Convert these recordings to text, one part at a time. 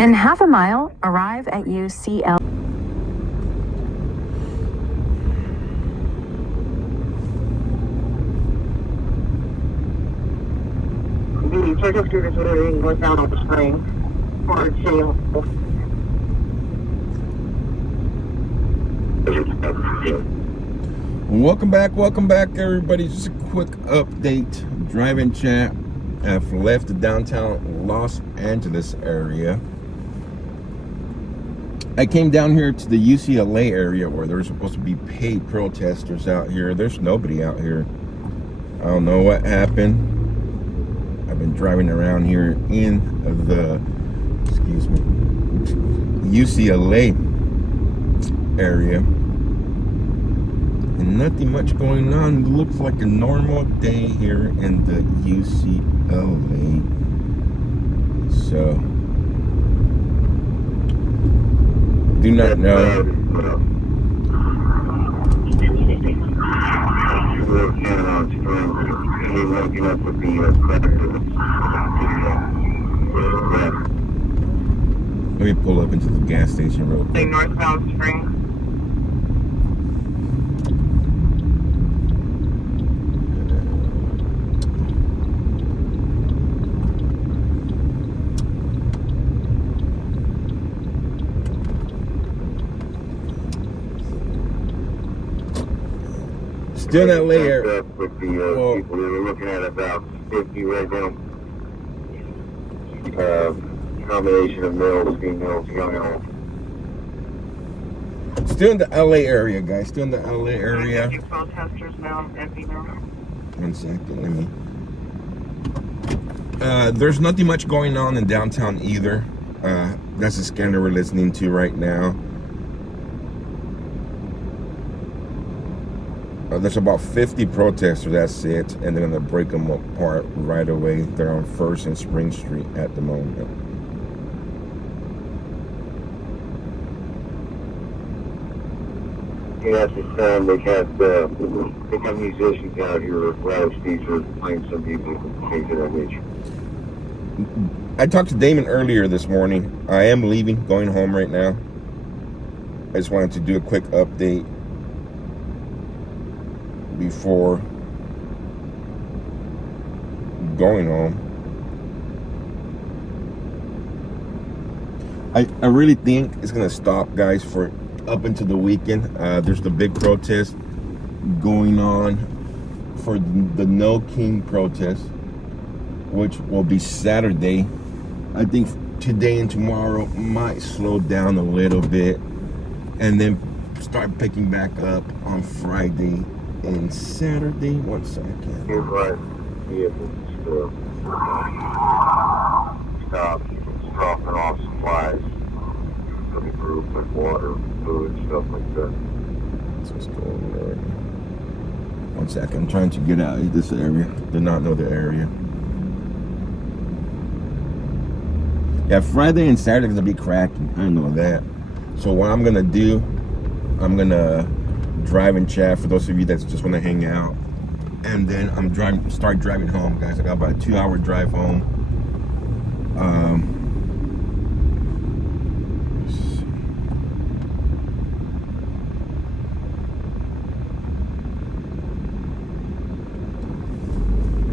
In half a mile, arrive at UCLA. The church students are leaving northbound on the spring for sale. Welcome back, everybody. Just a quick update. Driving chat. I've left the downtown Los Angeles area. I came down here to the UCLA area where there's supposed to be paid protesters out here. There's nobody out here. I don't know what happened. I've been driving around here in the, UCLA area. And nothing much going on. It looks like a normal day here in the UCLA. So, do not know. Let me pull up into the gas station real quick. Northbound Spring. Still not later. With the people, we were looking at about 50 right now. Combination of males, females, young and old. Still in the LA area, guys. Still in the LA area. Protesters now, empty now. 1 second, let me. There's nothing much going on in downtown either. That's the scanner we're listening to right now. There's about 50 protesters, that's it, and they're gonna break them apart right away. They're on 1st and Spring Street at the moment. Yeah, that's the sound. They have musicians out here, loudspeakers, playing some music, things of that nature. I talked to Damon earlier this morning. I am leaving, going home right now. I just wanted to do a quick update before going home. I really think it's gonna stop, guys, for up into the weekend. There's the big protest going on for the No King protest, which will be Saturday. I think today and tomorrow might slow down a little bit and then start picking back up on Friday and Saturday. 1 second. You're right. Vehicles stop, dropping off supplies for the group, like water, food, stuff like that. That's what's going on there. 1 second. I'm trying to get out of this area. Do not know the area. Yeah, Friday and Saturday is gonna be cracking. I know that. So what I'm gonna do, I'm gonna drive and chat for those of you that just want to hang out, and then start driving home, guys. I got about a 2-hour drive home.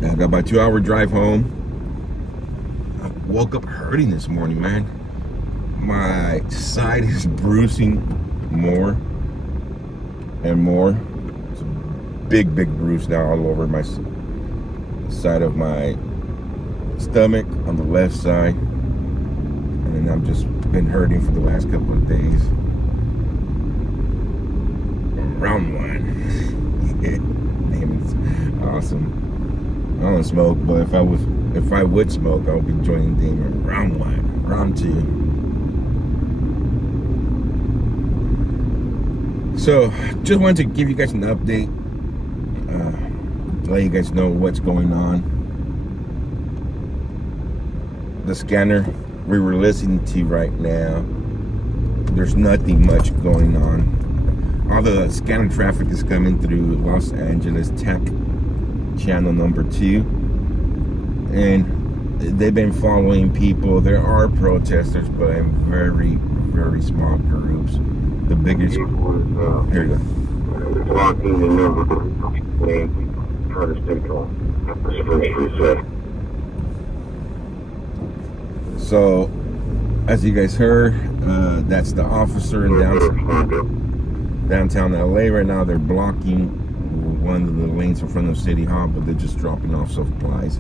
I got about a 2-hour drive home. I woke up hurting this morning, man. My side is bruising more and more. It's a big bruise now all over my side of my stomach on the left side, and then I've just been hurting for the last couple of days. Round one. Yeah, damn, it's awesome. I don't smoke, but if I would smoke, I would be joining Damon. Round one, round two. So, just wanted to give you guys an update, let you guys know what's going on. The scanner we were listening to right now, there's nothing much going on. All the scanner traffic is coming through Los Angeles Tech channel number 2, and they've been following people. There are protesters, but in very, very small groups. The biggest. Here you go. Blocking the number lane, trying to stay calm. That's first reset. So, as you guys heard, that's the officer in downtown LA right now. They're blocking one of the lanes in front of City Hall, but they're just dropping off supplies.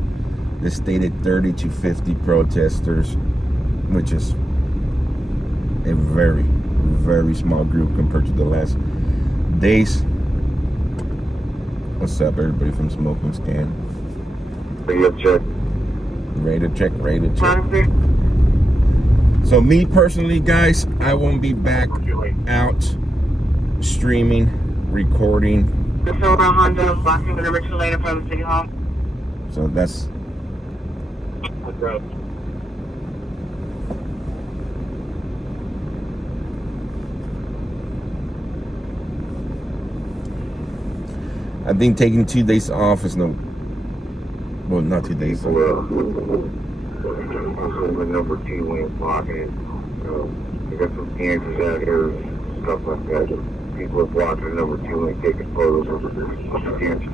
They stated 30 to 50 protesters, which is a very, very small group compared to the last days. What's up, everybody from Smoking Scan? Ready to check. So me personally, guys, I won't be back out streaming, recording. The silver Honda blocking the number 2 lane in front of City Hall. So that's. I think taking 2 days off is no. Well, not 2 days. Also, the number 2 lane blocking. They got some cancers out here, stuff like that. People are blocking the number 2 lane, taking photos of the cancers.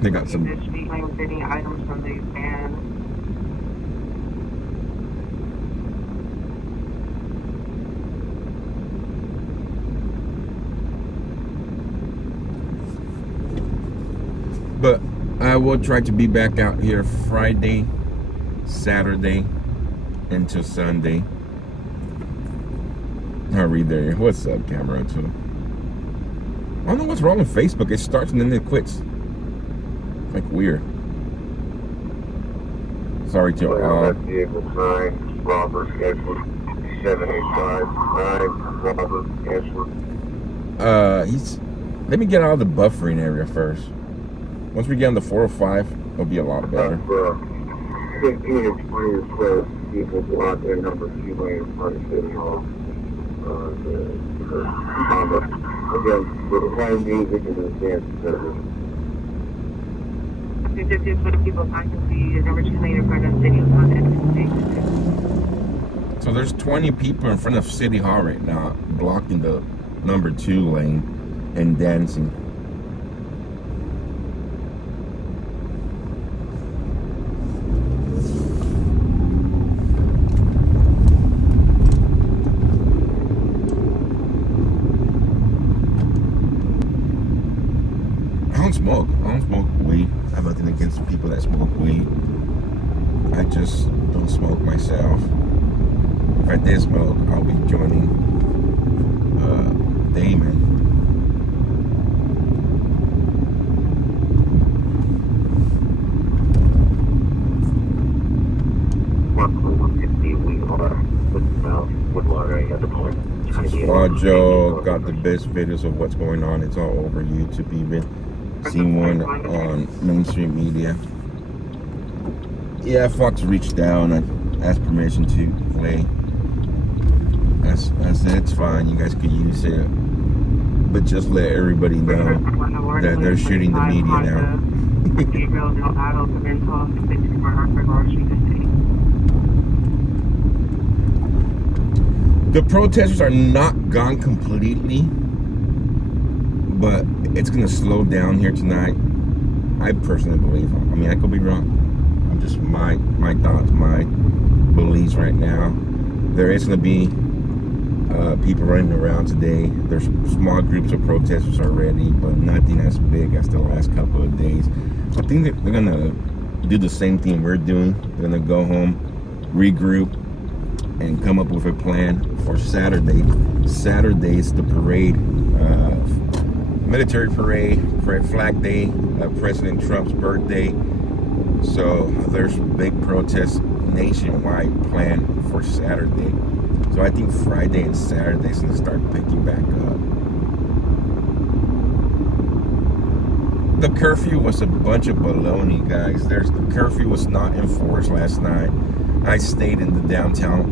They got some. Getting items from the van. But I will try to be back out here Friday, Saturday, into Sunday. I'll read there. What's up, camera too? I don't know what's wrong with Facebook. It starts and then it quits. Like weird. Sorry to all. Vehicle 9, Robert Edward, 7859, Robert Edward. He's. Let me get out of the buffering area first. Once we get on the 405, it'll be a lot better. 15 and 20 or so people blocked their number 2 lane in front of City Hall. Again, we're playing music and the dance service. 50 people blocking the number 2 lane in front of City Hall. So there's 20 people in front of City Hall right now blocking the number 2 lane and dancing. I don't smoke weed. I have nothing against people that smoke weed. I just don't smoke myself. If I did smoke, I'll be joining Damon. Squad Joe got the best videos of what's going on. It's all over YouTube even. Seen one on mainstream media. Yeah, Fox reached down and asked permission to play. I said it's fine, you guys could use it, but just let everybody know that they're shooting the media now. The protesters are not gone completely, but it's gonna slow down here tonight. I personally believe. I mean, I could be wrong. I'm just my thoughts, my beliefs right now. There is gonna be people running around today. There's small groups of protesters already, but nothing as big as the last couple of days. I think that they're gonna do the same thing we're doing. They're gonna go home, regroup, and come up with a plan for Saturday. Saturday's the parade, military parade, Flag Day, President Trump's birthday. So there's a big protest nationwide plan for Saturday. So I think Friday and Saturday's gonna start picking back up. The curfew was a bunch of baloney, guys. The curfew was not enforced last night. I stayed in the downtown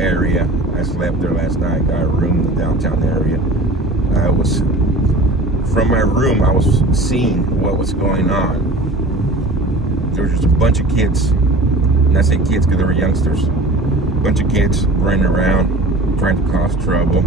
area. I slept there last night. Got a room in the downtown area. I was from my room, I was seeing what was going on. There was just a bunch of kids, and I say kids because they were youngsters. A bunch of kids running around, trying to cause trouble.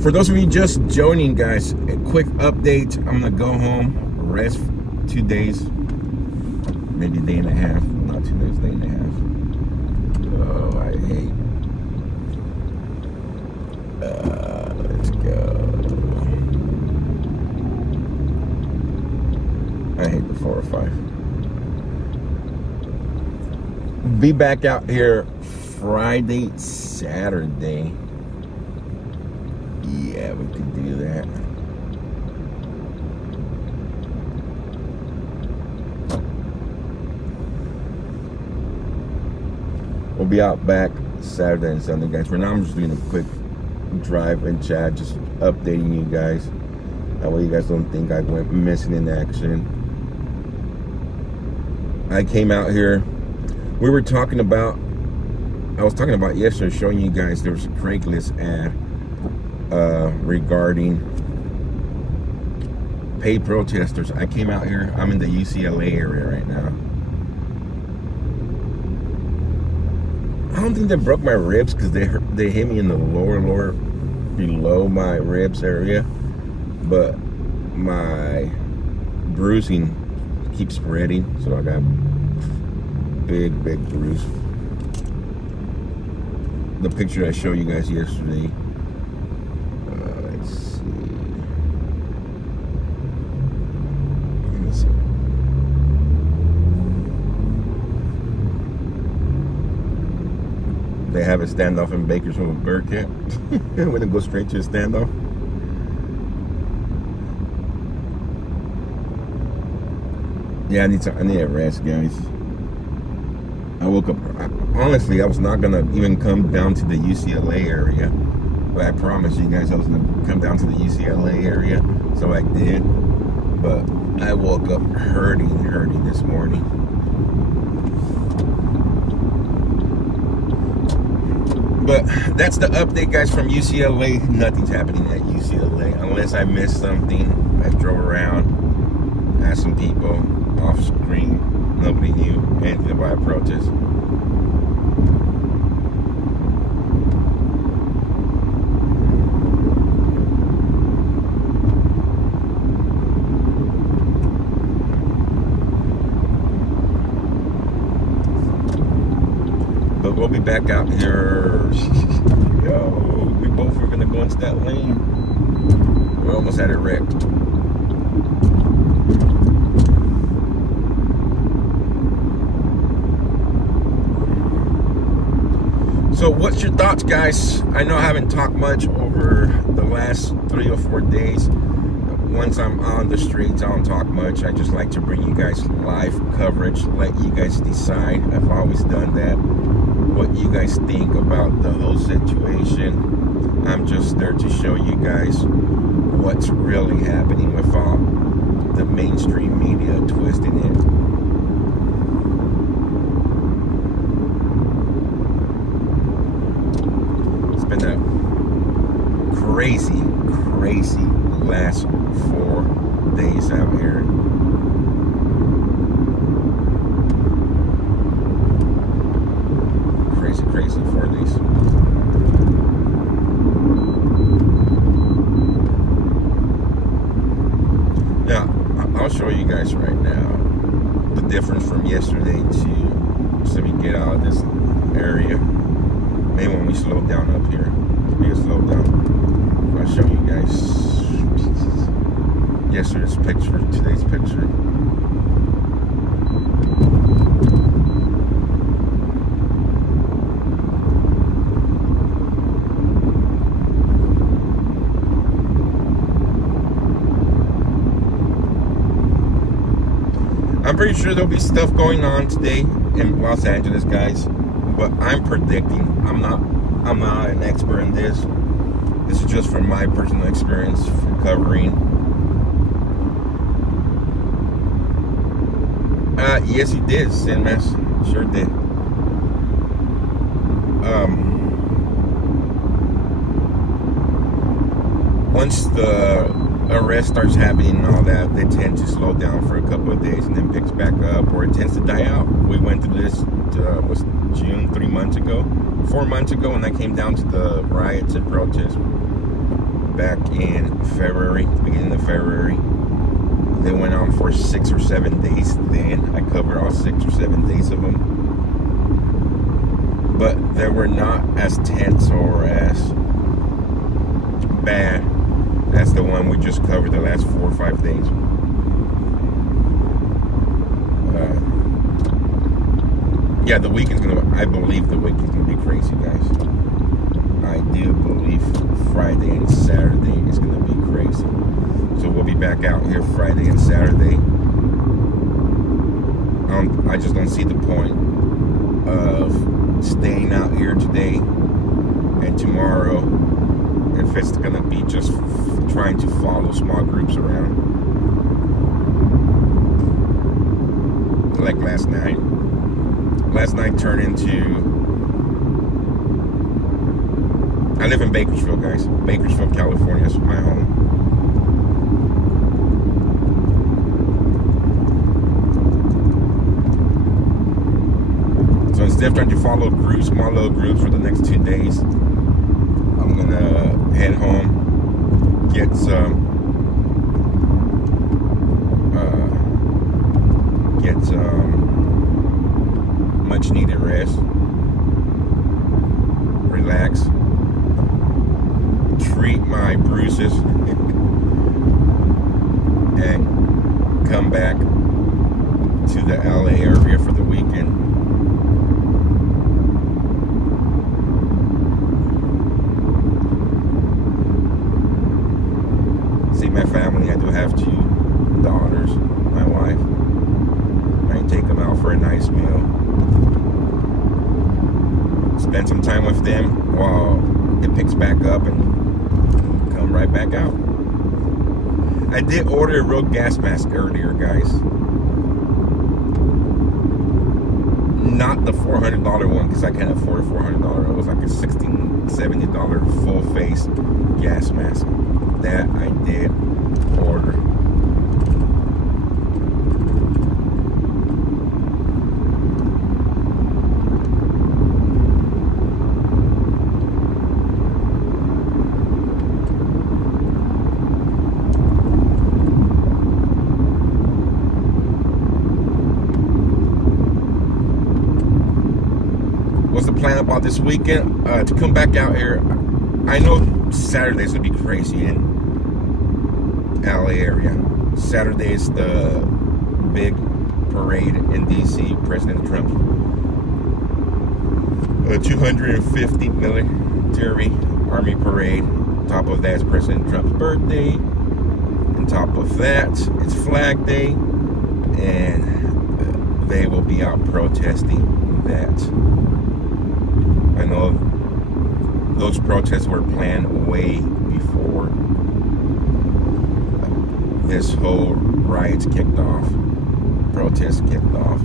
For those of you just joining, guys, a quick update. I'm gonna go home, rest 2 days, maybe a day and a half. Not 2 days, day and a half. Oh, I hate. Let's go. I hate the 405. Be back out here Friday, Saturday. Yeah, we could do that. We'll be out back Saturday and Sunday, guys. For now, I'm just doing a quick drive and chat, just updating you guys. That way you guys don't think I went missing in action. I came out here. I was talking about yesterday, showing you guys there was a Craigslist ad regarding paid protesters. I came out here. I'm in the UCLA area right now. I don't think they broke my ribs because they hit me in the lower below my ribs area, but my bruising keeps spreading, so I got big bruise. The picture I showed you guys yesterday. They have a standoff in Bakersfield with Bearcat. We're gonna go straight to a standoff. Yeah, I need a rest, guys. I woke up. Honestly, I was not gonna even come down to the UCLA area, but I promised you guys I was gonna come down to the UCLA area, so I did. But I woke up hurting this morning. But that's the update, guys, from UCLA. Nothing's happening at UCLA unless I missed something. I drove around, asked some people off screen. Nobody knew anything about a protest. But we'll be back out here. Yo, we both are gonna go into that lane. We almost had it wrecked. So what's your thoughts, guys? I know I haven't talked much over the last 3 or 4 days. Once I'm on the streets, I don't talk much. I just like to bring you guys live coverage, let you guys decide. I've always done that. What you guys think about the whole situation. I'm just there to show you guys what's really happening without the mainstream media twisting it. It's been a crazy last 4 days out here. Crazy 4 days. Now, I'll show you guys right now the difference from yesterday to, so we get out of this area. Maybe when we slow down up here. We'll slow down. I'll show you guys yesterday's picture, today's picture. I'm pretty sure there'll be stuff going on today in Los Angeles, guys. But I'm predicting. I'm not an expert in this. This is just from my personal experience from covering. Yes, he did, Sinmas. Sure did. Once the arrest starts happening and all that, they tend to slow down for a couple of days and then picks back up, or it tends to die out. We went through this, was June, 4 months ago, when I came down to the riots and protests back in February, beginning of February. They went on for 6 or 7 days then. I covered all 6 or 7 days of them. But they were not as tense or as bad as the one we just covered the last 4 or 5 days. Yeah, the weekend's I believe the weekend's gonna be crazy, guys. I do believe Friday and Saturday is gonna be crazy. So we'll be back out here Friday and Saturday. I just don't see the point of staying out here today and tomorrow if it's gonna be just trying to follow small groups around. Like last night. Last night turned into... I live in Bakersfield, guys. Bakersfield, California is my home. So instead of trying to follow groups, small little groups for the next 2 days, I'm gonna head home, get some much needed rest, relax, treat my bruises, and come back to the LA area for the weekend. See my family. I do have 2 daughters, my wife. I take them out for a nice meal. Spend some time with them while it picks back up and come right back out. I did order a real gas mask earlier, guys. Not the $400 one, because I can't afford a $400. It was like a $16, $70 full face gas mask. That I did order. What's the plan about this weekend? To come back out here. I know Saturday's gonna be crazy in LA area. Saturday's the big parade in DC, President Trump's 250 military army parade. On top of that is President Trump's birthday. On top of that, it's Flag Day, and they will be out protesting that. I know those protests were planned way before this whole riots kicked off, protests kicked off.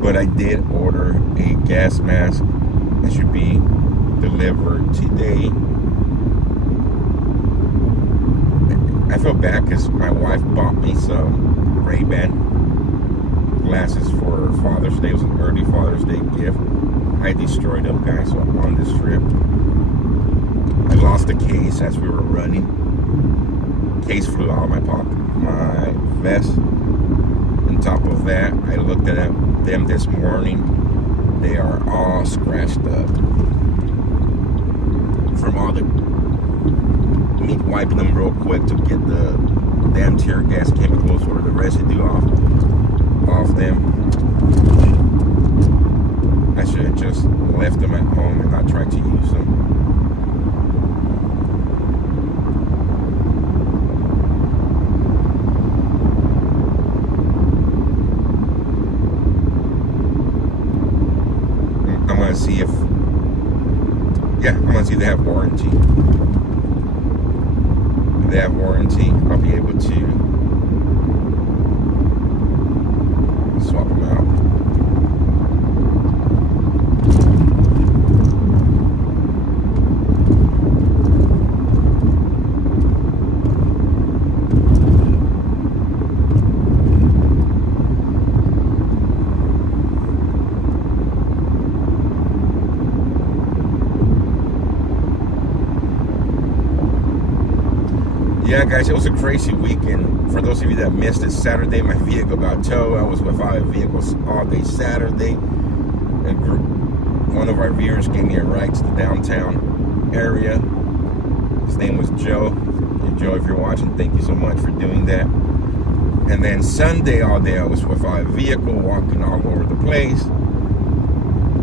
But I did order a gas mask. It should be delivered today. I feel bad because my wife bought me some Ray-Ban glasses for Father's Day. It was an early Father's Day gift. I destroyed them, guys, so I'm on this trip. I lost the case as we were running. Case flew out of my pocket, my vest. On top of that, I looked at them this morning. They are all scratched up from all the me wiping them real quick to get the damn tear gas chemicals or the residue off them. I should have just left them at home and not tried to use them. to see if, I'm going to see if they have warranty. If they have warranty, I'll be able to swap them out. Yeah, guys, it was a crazy weekend. For those of you that missed it, Saturday, my vehicle got towed. I was without a vehicle all day Saturday. One of our viewers gave me a ride to the downtown area. His name was Joe. Hey, Joe, if you're watching, thank you so much for doing that. And then Sunday, all day, I was without a vehicle, walking all over the place.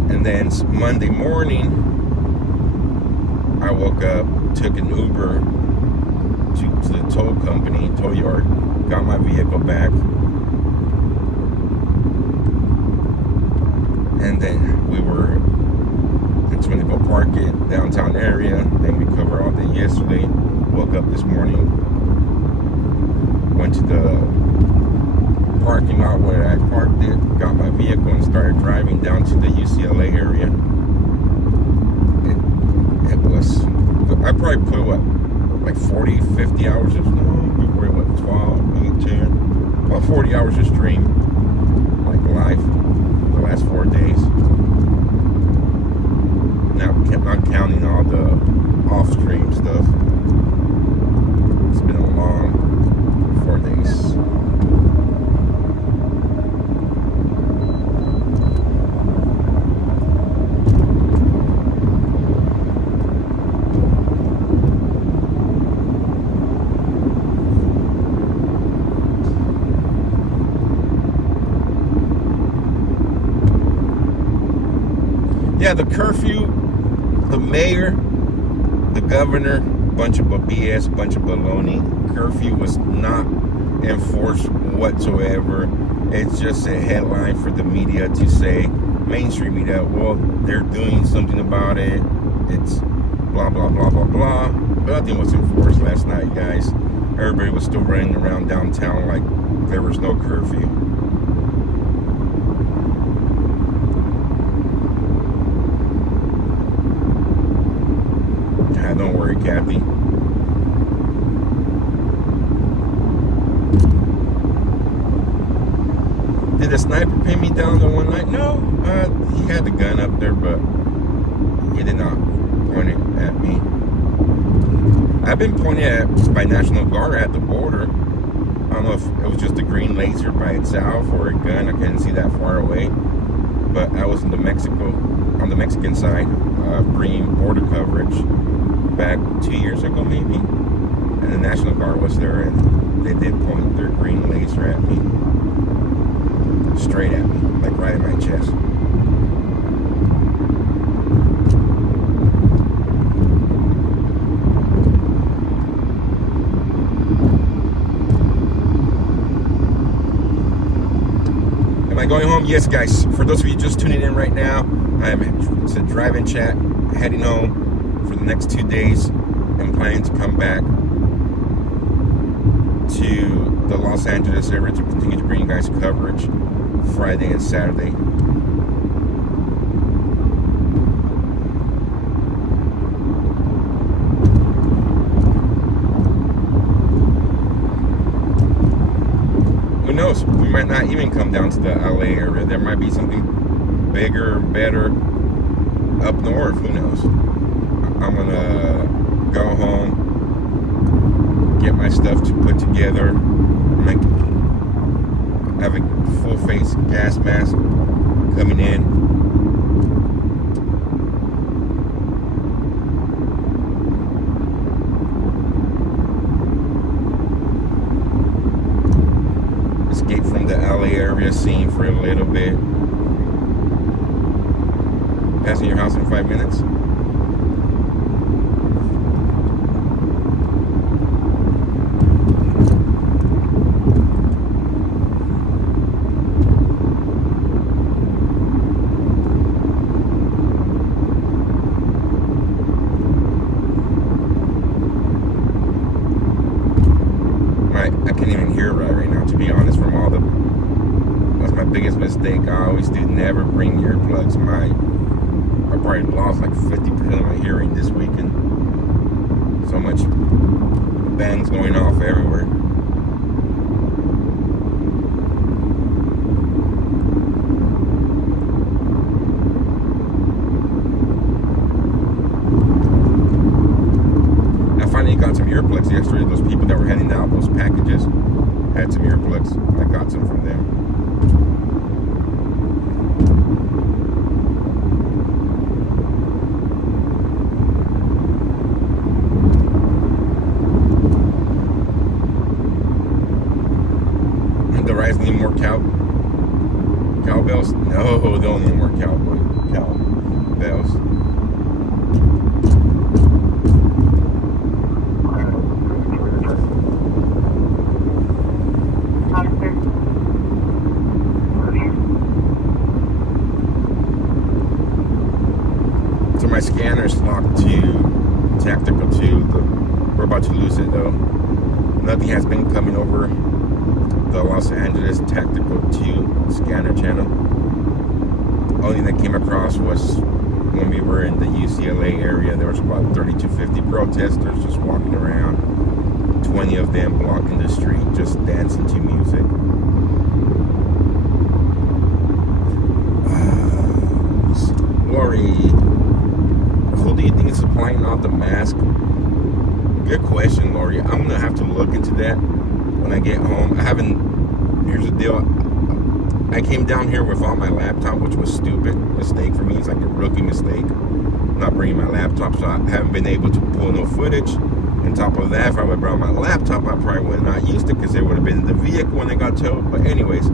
And then Monday morning, I woke up, took an Uber to the tow company, tow yard, got my vehicle back, and then we were just going to go park it downtown area. Then we covered all day yesterday. Woke up this morning, went to the parking lot where I parked it, got my vehicle, and started driving down to the UCLA area. It was, I probably put like 40, 50 hours of, before 12, 8, 10, about 40 hours of stream, like live, the last 4 days. Now, not counting all the off-stream stuff. It's been a long 4 days. Yeah, the curfew, the mayor, the governor, bunch of BS, bunch of baloney. Curfew was not enforced whatsoever. It's just a headline for the media to say, mainstream media, well, they're doing something about it. It's blah, blah, blah, blah, blah. But nothing was enforced last night, guys. Everybody was still running around downtown like there was no curfew. Don't worry, Kathy. Did the sniper pin me down the one night? No. He had the gun up there, but he did not point it at me. I've been pointed at by National Guard at the border. I don't know if it was just a green laser by itself or a gun. I couldn't see that far away. But I was in on the Mexican side, bringing border coverage back 2 years ago maybe, and the National Guard was there, and they did point their green laser at me, straight at me, like right in my chest. Am I going home? Yes, guys. For those of you just tuning in right now, it's a drive-in chat, heading home for the next 2 days. I'm planning to come back to the Los Angeles area to continue to bring you guys coverage Friday and Saturday. Who knows? We might not even come down to the LA area. There might be something bigger, better up north. Who knows? I'm gonna go home, get my stuff to put together, have a full face gas mask coming in. Escape from the LA area scene for a little bit. Passing your house in 5 minutes. I can't even hear right now, to be honest, from all the... That's my biggest mistake. I always do never bring earplugs. I probably lost like 50% of my hearing this weekend. So much bangs going off everywhere. I finally got some earplugs yesterday. Those people that were handing out those packages had some earplugs. I got some from them. The rides need more cowbells? No, they don't need more cowbells. So my scanner's locked to Tactical 2. We're about to lose it though. Nothing has been coming over the Los Angeles Tactical 2 scanner channel. Only that came across was when we were in the UCLA area. There was about 30 to 50 protesters just walking around. 20 of them blocking the street, just dancing to music. Lori, who do you think is supplying out the mask? Good question, Lori. I'm gonna have to look into that when I get home. Here's the deal. I came down here without my laptop, which was a stupid mistake for me. It's like a rookie mistake. Not bringing my laptop, so I haven't been able to pull no footage. On top of that, if I would have brought my laptop, I probably would have not used it because it would have been in the vehicle when I got towed. But anyways,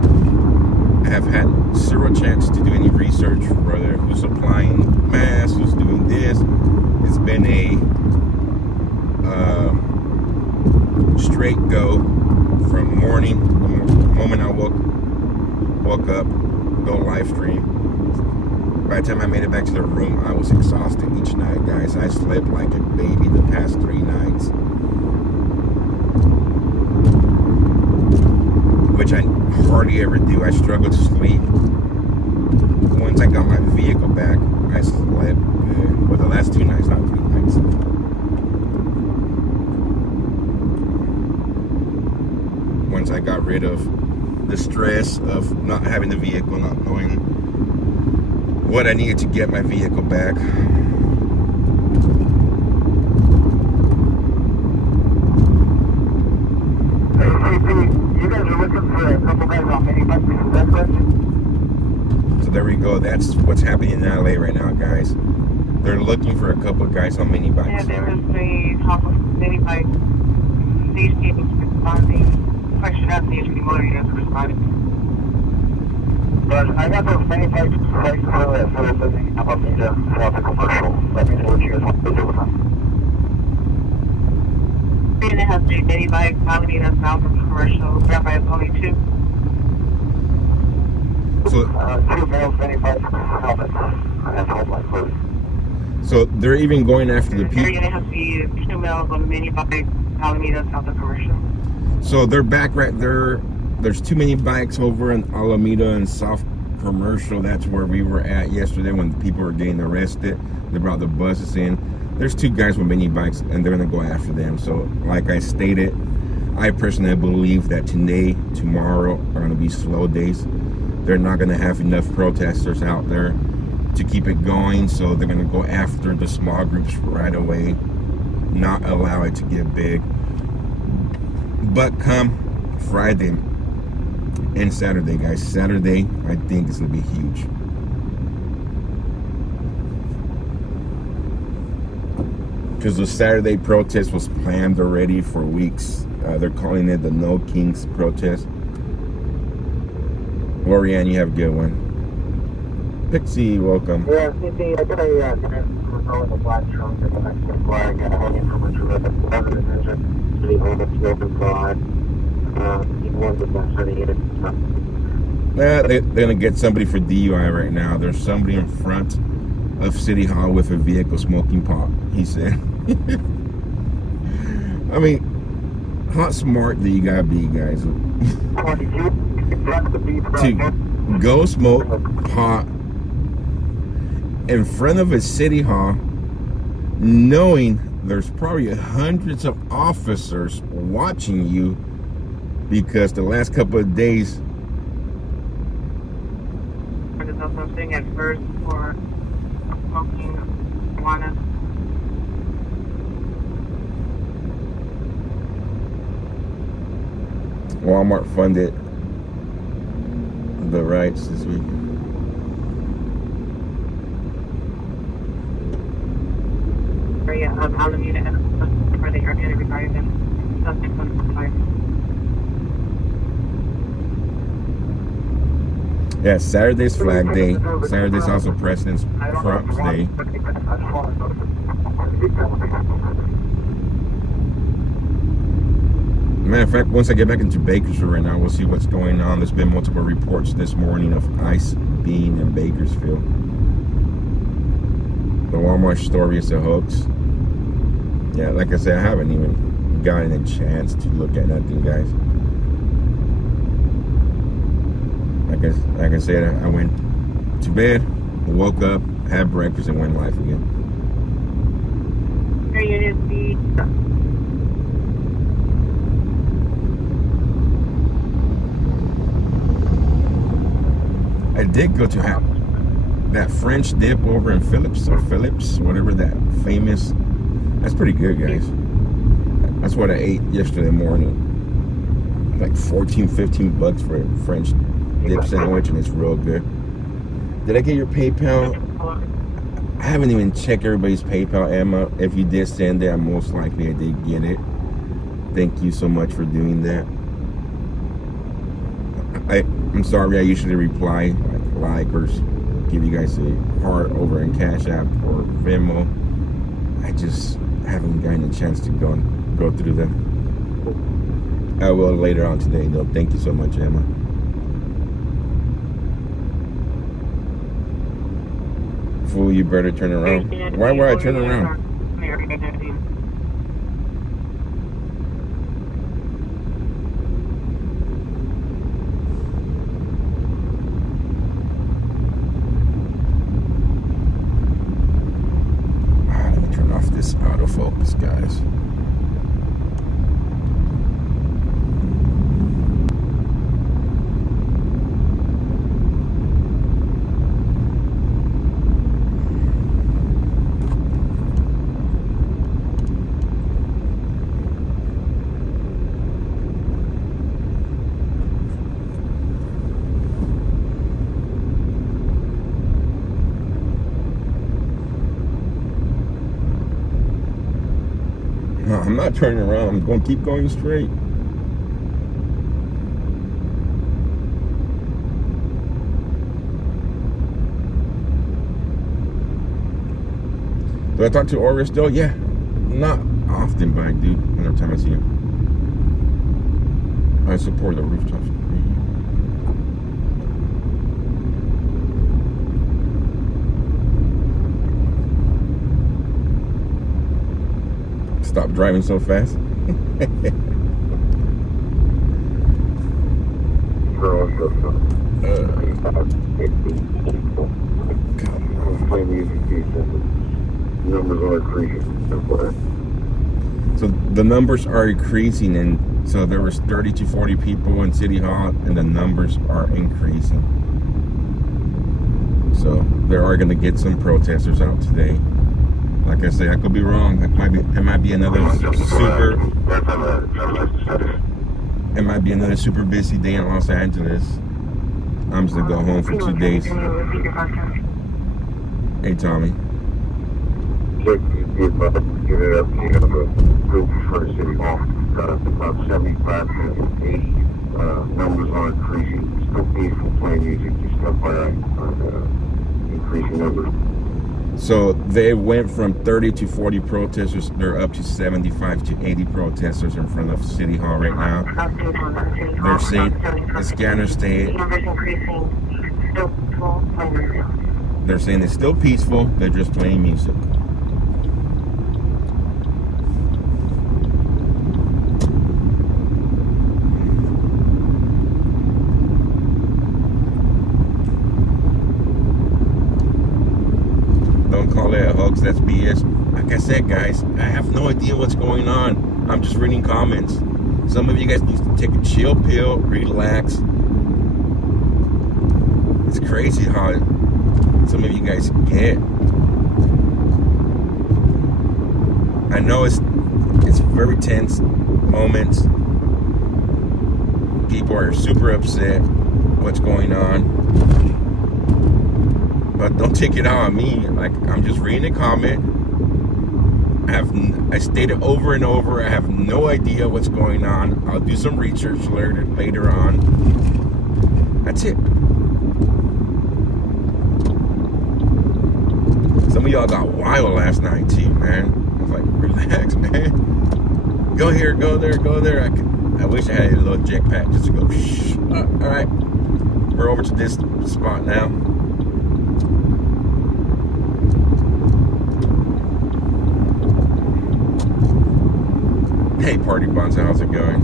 I have had zero chance to do any research, whether who's supplying masks, who's doing this. It's been a straight go from morning, the moment I woke up, go live stream. By the time I made it back to the room, I was exhausted each night, guys. I slept like a baby the past 3 nights, which I hardly ever do. I struggle to sleep. Once I got my vehicle back, I slept good. Well, the last 2 nights, not 3 nights. Once I got rid of the stress of not having the vehicle, not knowing what I needed to get my vehicle back. You guys are looking for a couple guys on mini bikes, is that correct? So there we go. That's what's happening in LA right now, guys. They're looking for a couple of guys on mini bikes. Yeah, there was a top of many bikes. These people responding. Question out the HP motor units responding. But I got those mini bikes right for the Alameda throughout the commercial. Let me know what you guys want to do with them. It has a mini bike, Alameda south of commercial. Grapevine only 2. So, 2 males, mini bikes, helmets. That's all my clothes. so they're even going after the You're people. going to have the 2 males on mini bike, Alameda south of commercial. So they're back right there. There's too many bikes over in Alameda and South Commercial. That's where we were at yesterday when people were getting arrested. They brought the buses in. There's 2 guys with mini bikes, and they're gonna go after them. So, like I stated, I personally believe that today, tomorrow are gonna be slow days. They're not gonna have enough protesters out there to keep it going. So they're gonna go after the small groups right away, not allow it to get big. But come Friday and Saturday, guys. Saturday, I think it's gonna be huge. Because the Saturday protest was planned already for weeks. They're calling it the No Kings protest. Lorianne, you have a good one. Pixie, welcome. Yeah, CC, I got a girl in a black trunk with a Mexican flag hanging from a terrific organization. City Hall that's open side. One with that city in it. They're gonna get somebody for DUI right now. There's somebody in front of City Hall with a vehicle smoking pot, he said. I mean, how smart do you gotta be, guys, to go smoke pot in front of a city hall, knowing there's probably hundreds of officers watching you because the last couple of days. There's no such thing as first for smoking marijuana. Walmart funded the riots this week. Area of Alameda and where they are going to regard them subject on the fire. Yeah, Saturday's Flag Day. Saturday's also President's Crops Day. Matter of fact, once I get back into Bakersfield right now, we'll see what's going on. There's been multiple reports this morning of ICE being in Bakersfield. The Walmart story is a hoax. Yeah, like I said, I haven't even gotten a chance to look at nothing, guys. Like I said, I went to bed, woke up, had breakfast, and went live again. Here unit B. I did go to have that French dip over in Phillips, whatever that famous. That's pretty good, guys. That's what I ate yesterday morning. Like 14, 15 bucks for a French dip sandwich, and it's real good. Did I get your PayPal? I haven't even checked everybody's PayPal, Emma. If you did send it, most likely I did get it. Thank you so much for doing that. I'm sorry, I usually reply like or give you guys a heart over in Cash App or Venmo. I just haven't gotten a chance to go through them. I will later on today, though. Thank you so much, Emma. Fool, you better turn around. Why would I turn around? Autofocus, guys. No, I'm not turning around. I'm going to keep going straight. Do I talk to Oris still? Yeah. Not often, but I do every time I see him. I support the rooftops. Stop driving so fast. Numbers are increasing. So the numbers are increasing, and so there was 30 to 40 people in City Hall, and the numbers are increasing. So there are going to get some protesters out today. Like I say, I could be wrong. It might be another super busy day in Los Angeles. I'm just gonna go home for 2 days. Hey, Tommy. Give it up. You have a group for the city hall. About 75 to 80. Numbers are increasing. Still peaceful, playing music, just stuff like that. Increasing numbers. So they went from 30 to 40 protesters. They're up to 75 to 80 protesters in front of City Hall right now. They're saying the scanner stayed. They're saying it's still peaceful. They're just playing music. hoax, that's BS. Like I said, guys, I have no idea what's going on. I'm just reading comments. Some of you guys need to take a chill pill, relax. It's crazy how some of you guys get. I know it's very tense moments. People are super upset. What's going on? But don't take it out on me. Like, I'm just reading a comment. I stated over and over, I have no idea what's going on. I'll do some research later on. That's it. Some of y'all got wild last night too, man. I was like, relax, man. Go here, go there, go there. I wish I had a little jetpack just to go, shh. All right. We're over to this spot now. Hey, Party Buns, how's it going?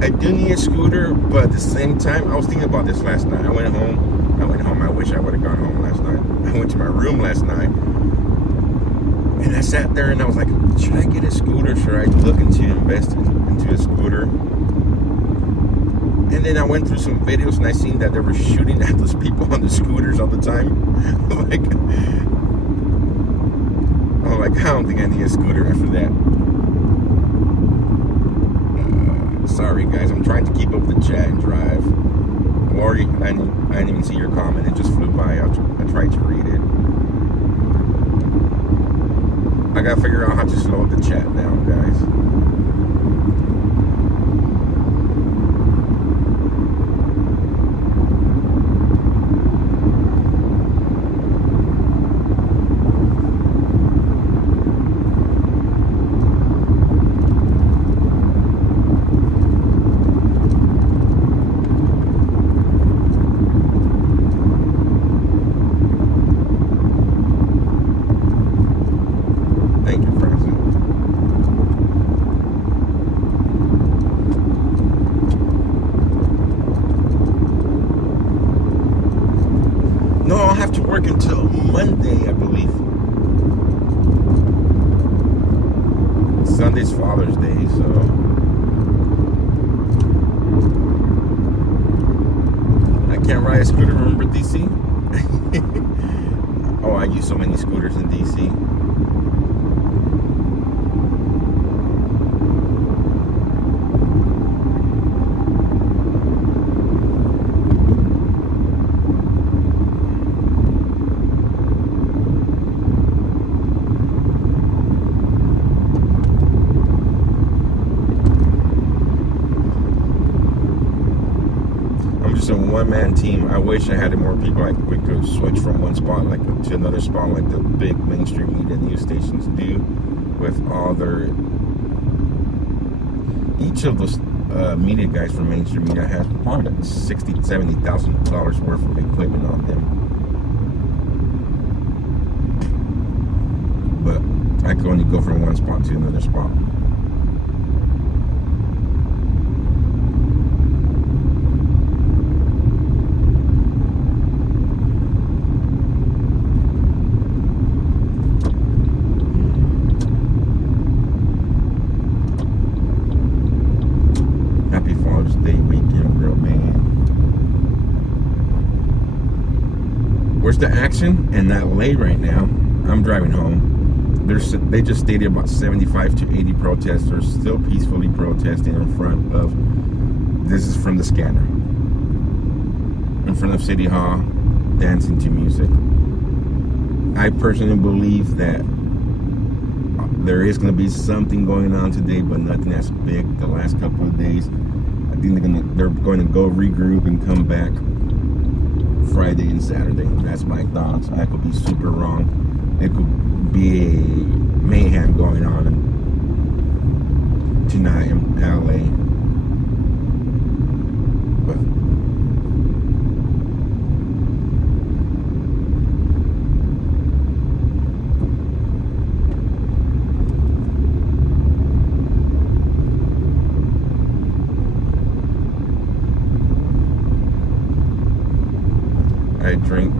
I do need a scooter, but at the same time, I was thinking about this last night. I went home. I wish I would have gone home last night. I went to my room last night, and I sat there and I was like, should I get a scooter? Should I look into investing into a scooter? And then I went through some videos and I seen that they were shooting at those people on the scooters all the time. I'm like, I don't think I need a scooter after that. Sorry guys, I'm trying to keep up the chat and drive. Lori, I didn't even see your comment. It just flew by. I tried to read it. I gotta figure out how to slow the chat down, guys. Until Monday, I believe. Sunday's Father's Day, so I can't ride a scooter. Remember DC? Oh, I use so many scooters in DC. A one-man team. I wish I had more people. Like we could switch from one spot like to another spot, like the big mainstream media news stations do, with all their. Each of those media guys from mainstream media has probably $60,000-$70,000 worth of equipment on them. But I could only go from one spot to another spot. Where's the action? And that late right now. I'm driving home. They just stated about 75 to 80 protesters still peacefully protesting in front of. This is from the scanner. In front of City Hall, dancing to music. I personally believe that there is going to be something going on today, but nothing as big the last couple of days. I think they're going to go regroup and come back Friday and Saturday. That's my thoughts. I could be super wrong. It could be a mayhem going on tonight in LA. But I drink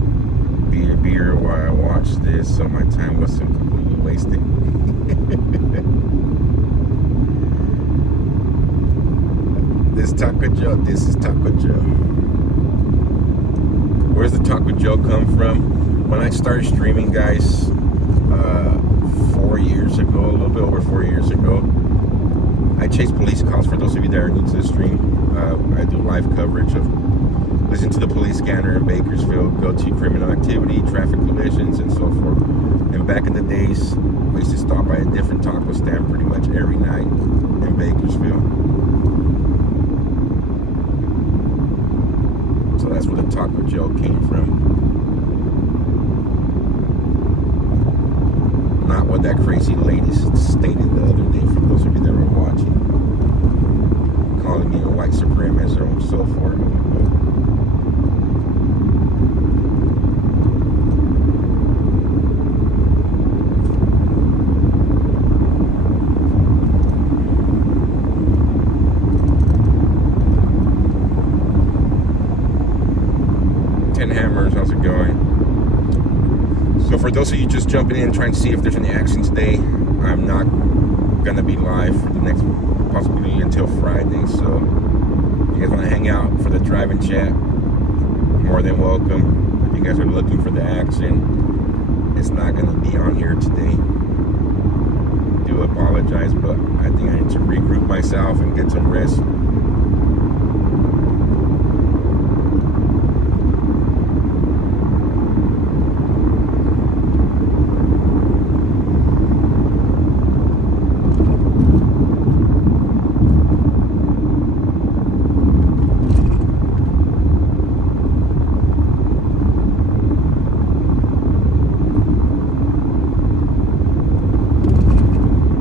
beer while I watch this, so my time wasn't completely wasted. This is Taco Joe. Where's the Taco Joe come from? When I started streaming, guys, 4 years ago, a little bit over 4 years ago, I chased police calls. For those of you that are new to the stream, I do live coverage of listen to the police scanner in Bakersfield, go to criminal activity, traffic collisions, and so forth. And back in the days, we used to stop by a different taco stand pretty much every night in Bakersfield. So that's where the Taco Joe came from. Not what that crazy lady stated the other day, for those of you that were watching. Calling me a white supremacist and so forth. How's it going? So for those of you just jumping in trying to see if there's any action today, I'm not gonna be live for the next possibly until Friday. So if you guys want to hang out for the drive-in chat, more than welcome. If you guys are looking for the action, it's not gonna be on here today. I do apologize, but I think I need to regroup myself and get some rest.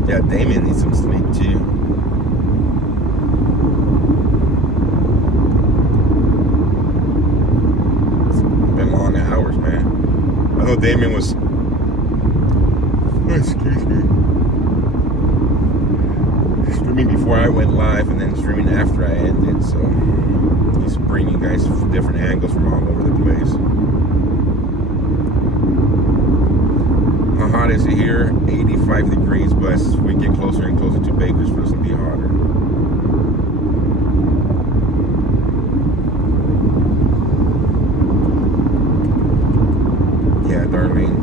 Yeah, Damien needs some sleep too. It's been long hours, man. I know Damien was, excuse me, streaming before I went live and then streaming after I ended, so he's bringing you guys different angles from all over the place. How hot is it here? 85 degrees, but as we get closer and closer to Bakersfield, it's gonna be hotter. Yeah, Darlene.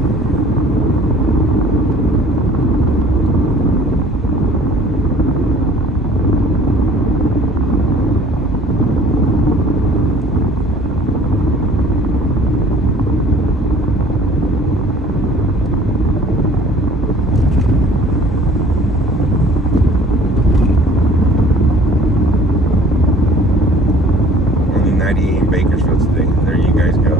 In Bakersfield today. There you guys go.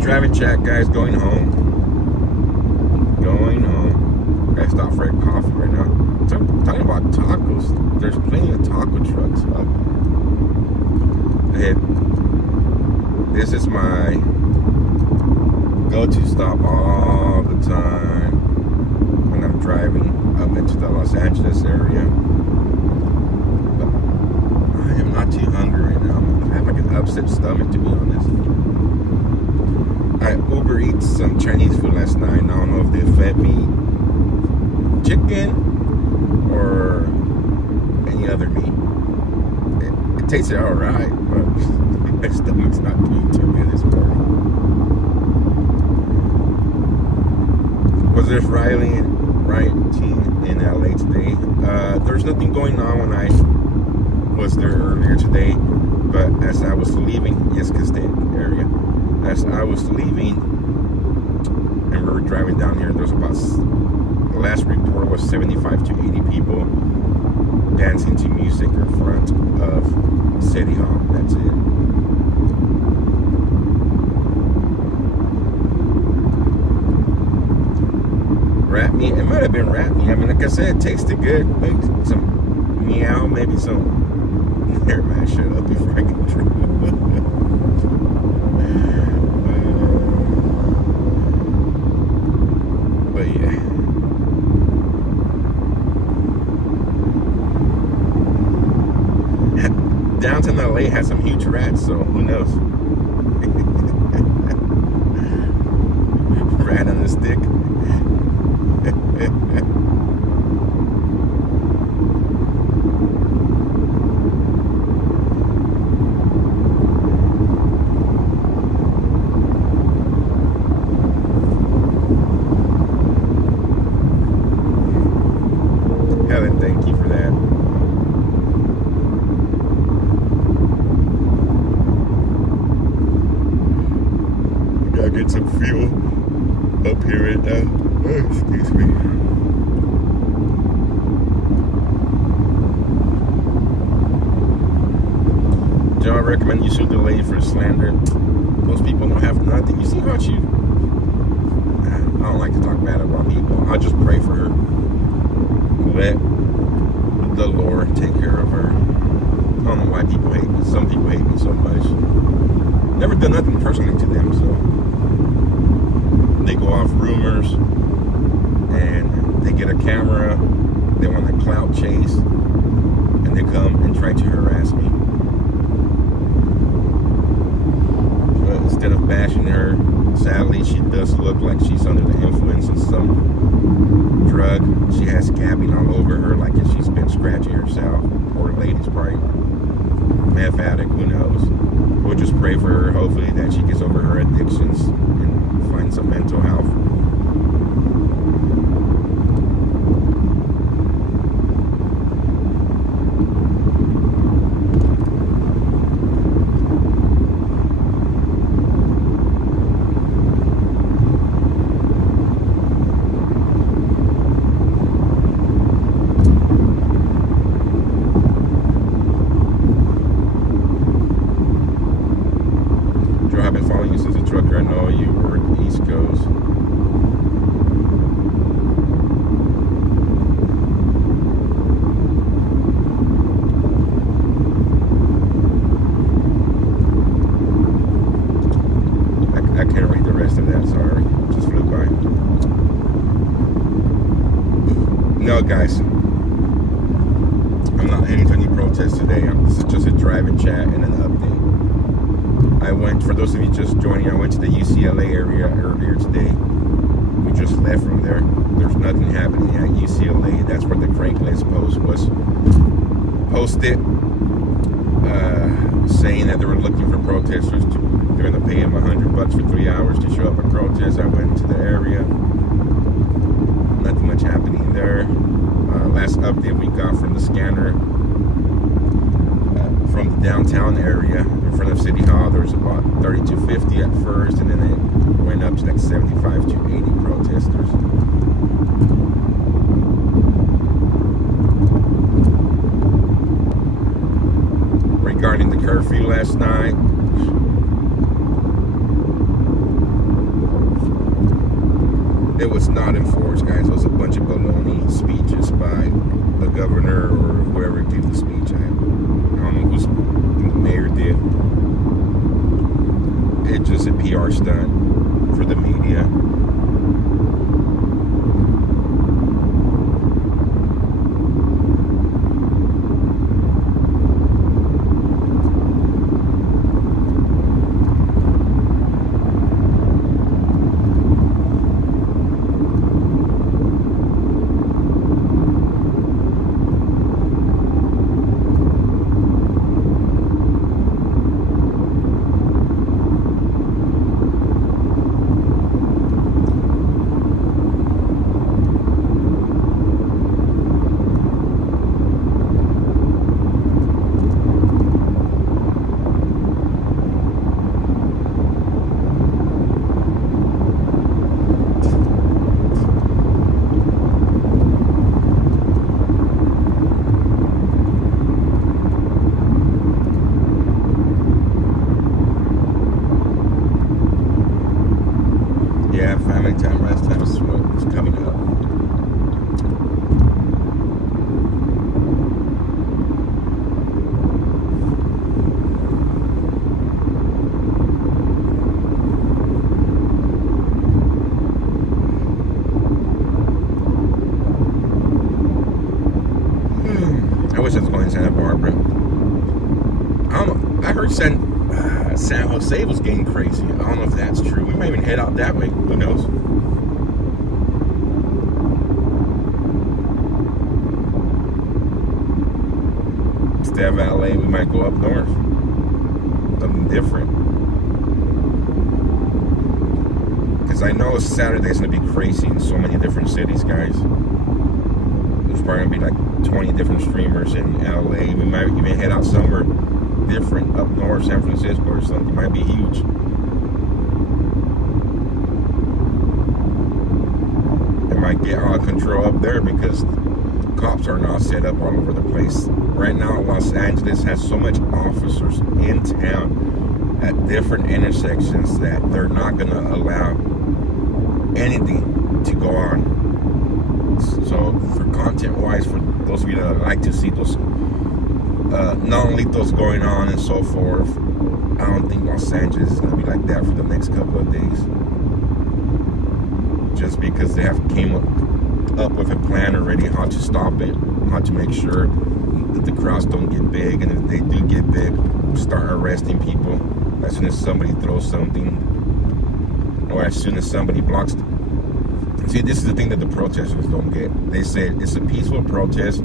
Driving chat, guys, going home. Going home. Guys, stop for a coffee right now. Talking about tacos. There's plenty of taco trucks up ahead. This is my go-to stop all the time when I'm driving up into the Los Angeles area. But I am not too hungry right now. I have like an upset stomach, to be honest. I Uber Eats some Chinese food last night. I don't know if they fed me chicken or any other meat. It tasted alright, but my stomach's not doing too good this morning. Was there rioting in LA today? There's nothing going on when I was there earlier today, but as I was leaving, yes, because as I was leaving and we were driving down here, there was about, the last report was 75 to 80 people dancing to music in front of City Hall. That's it. Rat meat, it might have been rat meat. I mean, like I said, it tasted good. Maybe some meow, maybe some. Here, man, shut up before I get drunk. But yeah. Downtown LA has some huge rats, so who knows? Rat on a stick. Helen, thank you for that. Gotta get some fuel up here right now. Oh, excuse me. John, I recommend you sue the lady for slander. Most people don't have nothing. You see how she... I don't like to talk bad about people. I'll just pray for her. Let the Lord take care of her. I don't know why people hate me. Some people hate me so much. Never done nothing personally to them, so they go off rumors and they get a camera. They want a clout chase, and they come and try to harass me. But instead of bashing her, sadly, she does look like she's under the influence of some drug. She has scabbing all over her, like if she's been scratching herself. Poor lady's probably meth addict, who knows. We'll just pray for her, hopefully that she gets over her addictions and finds some mental health. I've been following you since a trucker. I know you were at the East Coast. I can't read the rest of that, sorry. Just flew by. No, guys. I'm not heading to any protests today. This is just a drive-in chat and an update. I went, for those of you just joining, I went to the UCLA area earlier today. We just left from there. There's nothing happening at UCLA. That's where the Craigslist post was posted, saying that they were looking for protesters. They're going to pay them $100 for 3 hours to show up and protest. I went to the area. Nothing much happening there. Last update we got from the scanner, from the downtown area in front of City Hall, there was about 30 to 50 at first, and then it went up to like 75 to 80 protesters. Regarding the curfew last night, it was not enforced, guys. It was a bunch of baloney speeches by the governor or whoever did the speech. I don't know who's the mayor did. It's just a PR stunt for the media. Yeah, family time, rest time is what's coming up. I wish I was going to Santa Barbara. I heard San Jose was getting crazy. I don't know if that's true. We might even head out that way. Who knows? Instead of LA, we might go up north. Something different. Because I know Saturday's going to be crazy in so many different cities, guys. There's probably going to be like 20 different streamers in LA. We might even head out somewhere different up north, San Francisco or something. It might be huge. It might get out of control up there because cops are now set up all over the place. Right now, Los Angeles has so much officers in town at different intersections that they're not going to allow anything to go on. So for content-wise, for those of you that like to see those non-lethals going on and so forth, I don't think Los Angeles is going to be like that for the next couple of days. Just because they have came up with a plan already how to stop it, how to make sure that the crowds don't get big, and if they do get big, start arresting people as soon as somebody throws something or as soon as somebody blocks. See, this is the thing that the protesters don't get. They say it's a peaceful protest,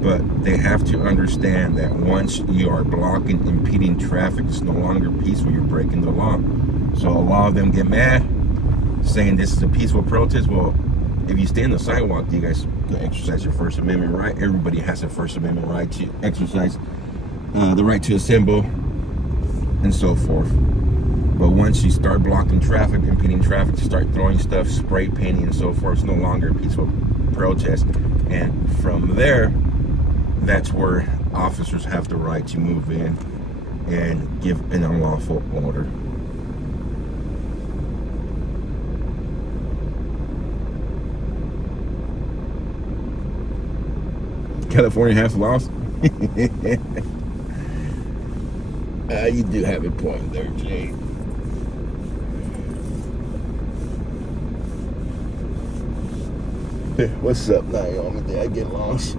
but they have to understand that once you are blocking, impeding traffic, it's no longer peaceful, you're breaking the law. So a lot of them get mad, saying this is a peaceful protest. Well, if you stay on the sidewalk, you guys exercise your First Amendment right. Everybody has a First Amendment right to exercise the right to assemble and so forth. But once you start blocking traffic, impeding traffic, you start throwing stuff, spray painting and so forth, it's no longer a peaceful protest. And from there, that's where officers have the right to move in and give an unlawful order. California has laws. You do have a point there, Jay. What's up, Naomi? Did I get lost?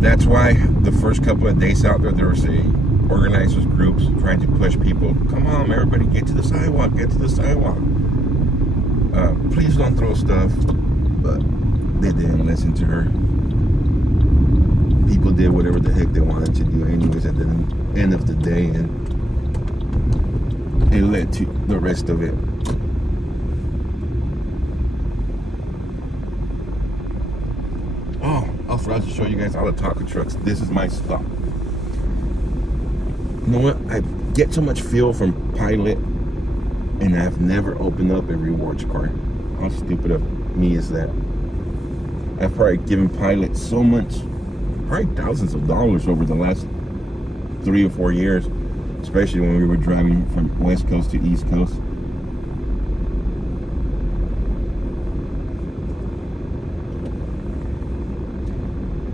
That's why the first couple of days out there was organizers groups trying to push people. Come on, everybody, get to the sidewalk, get to the sidewalk. Please don't throw stuff. But they didn't listen to her. People did whatever the heck they wanted to do anyways at the end of the day, and it led to the rest of it. I forgot to show you guys all the taco trucks. This is my stop. You know what? I get so much fuel from Pilot, and I've never opened up a rewards card. How stupid of me is that? I've probably given Pilot so much, probably thousands of dollars over the last 3 or 4 years, especially when we were driving from West Coast to East Coast.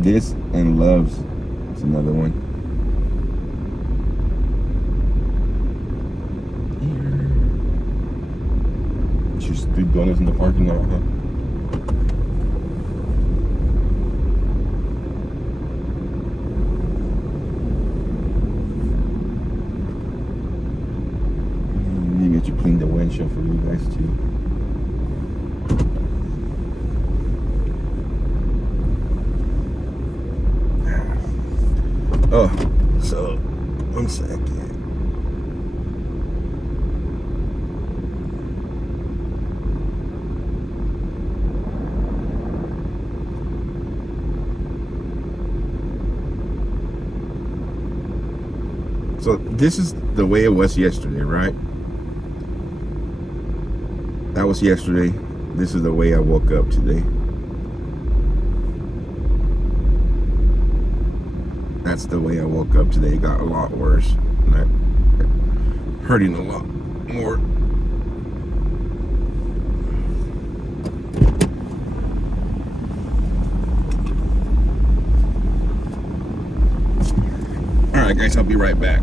This and Loves is another one. Here. Just do donuts in the parking lot, huh? Maybe I should clean the windshield for you guys too. Oh, so, 1 second. So this is the way it was yesterday, right? That was yesterday. This is the way I woke up today. That's the way I woke up today. It got a lot worse. Hurting a lot more. All right, guys, I'll be right back.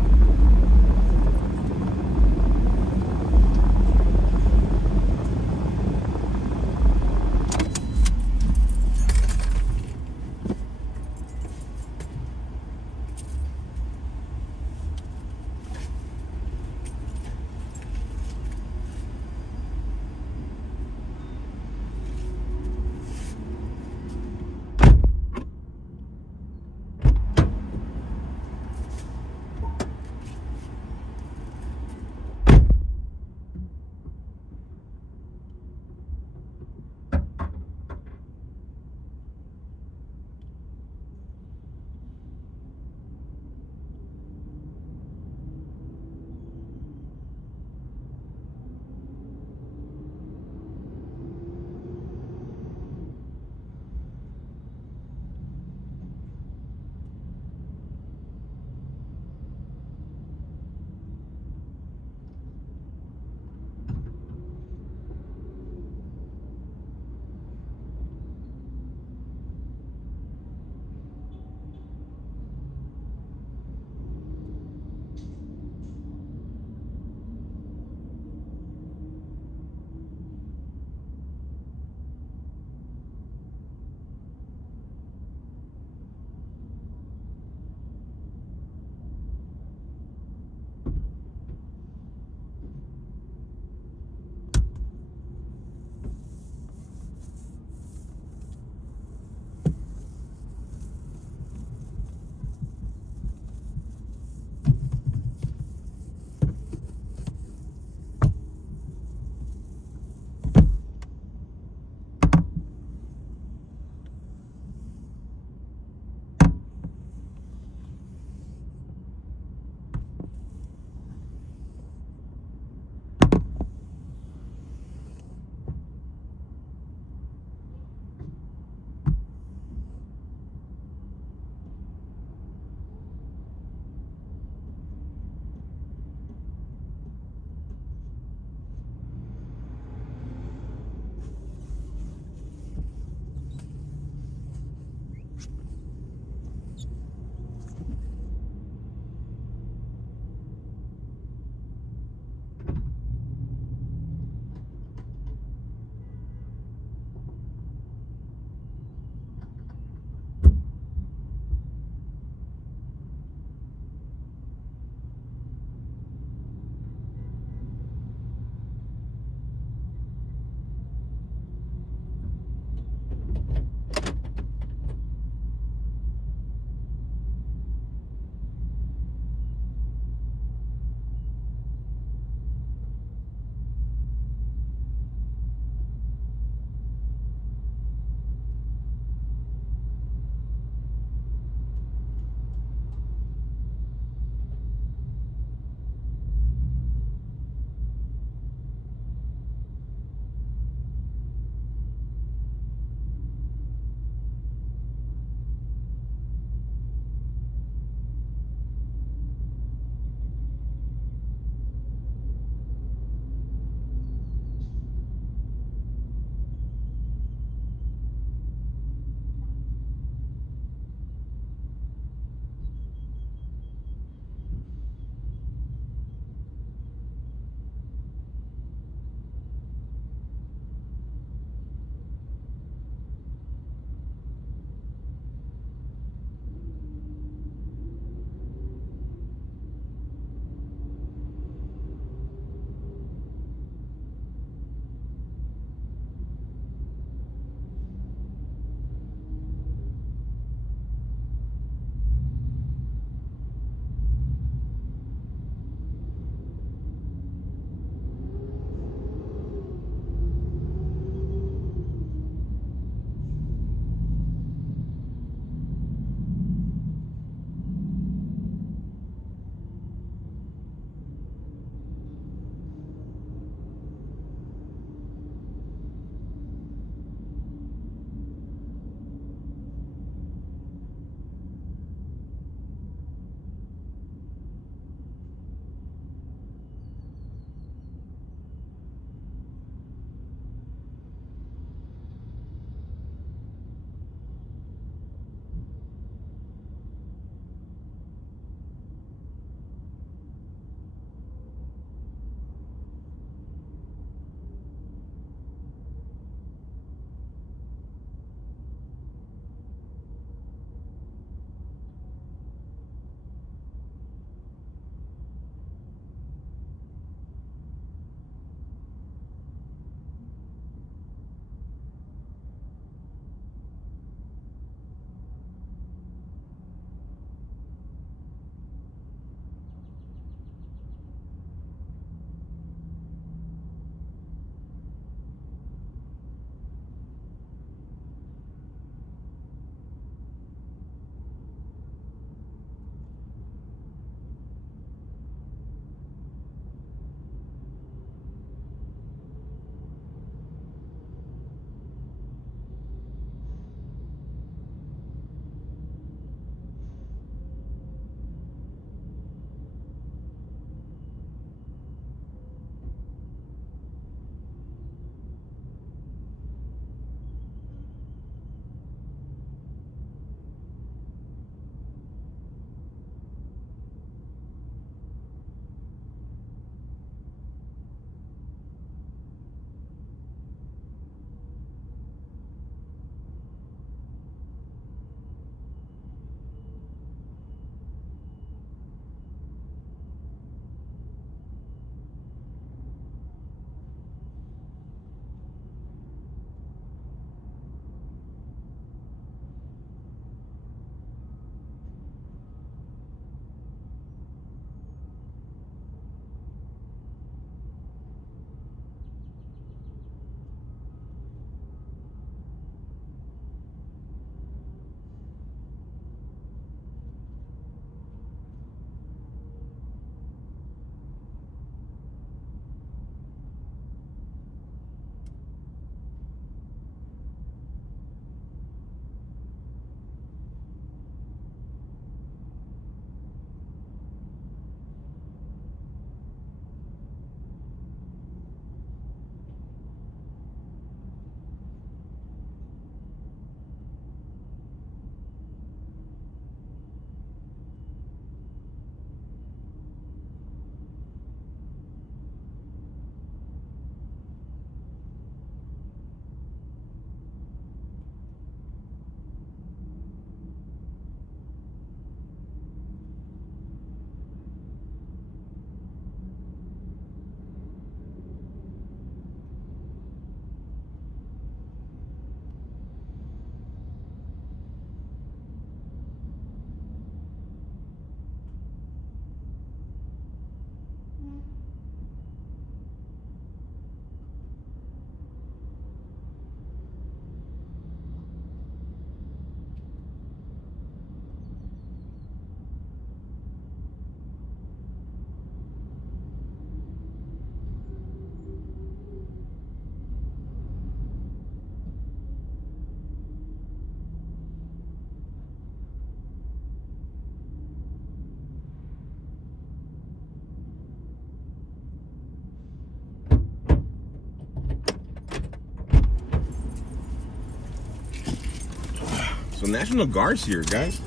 So National Guard's here, guys.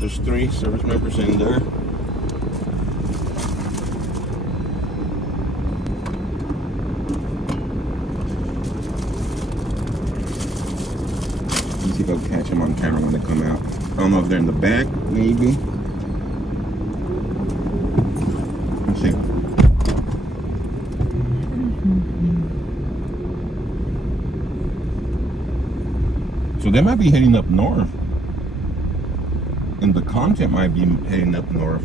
There's 3 service members in there. Let's see if I'll catch them on camera when they come out. I don't know if they're in the back, maybe. Let's see. So they might be heading up north. And the content might be heading up north.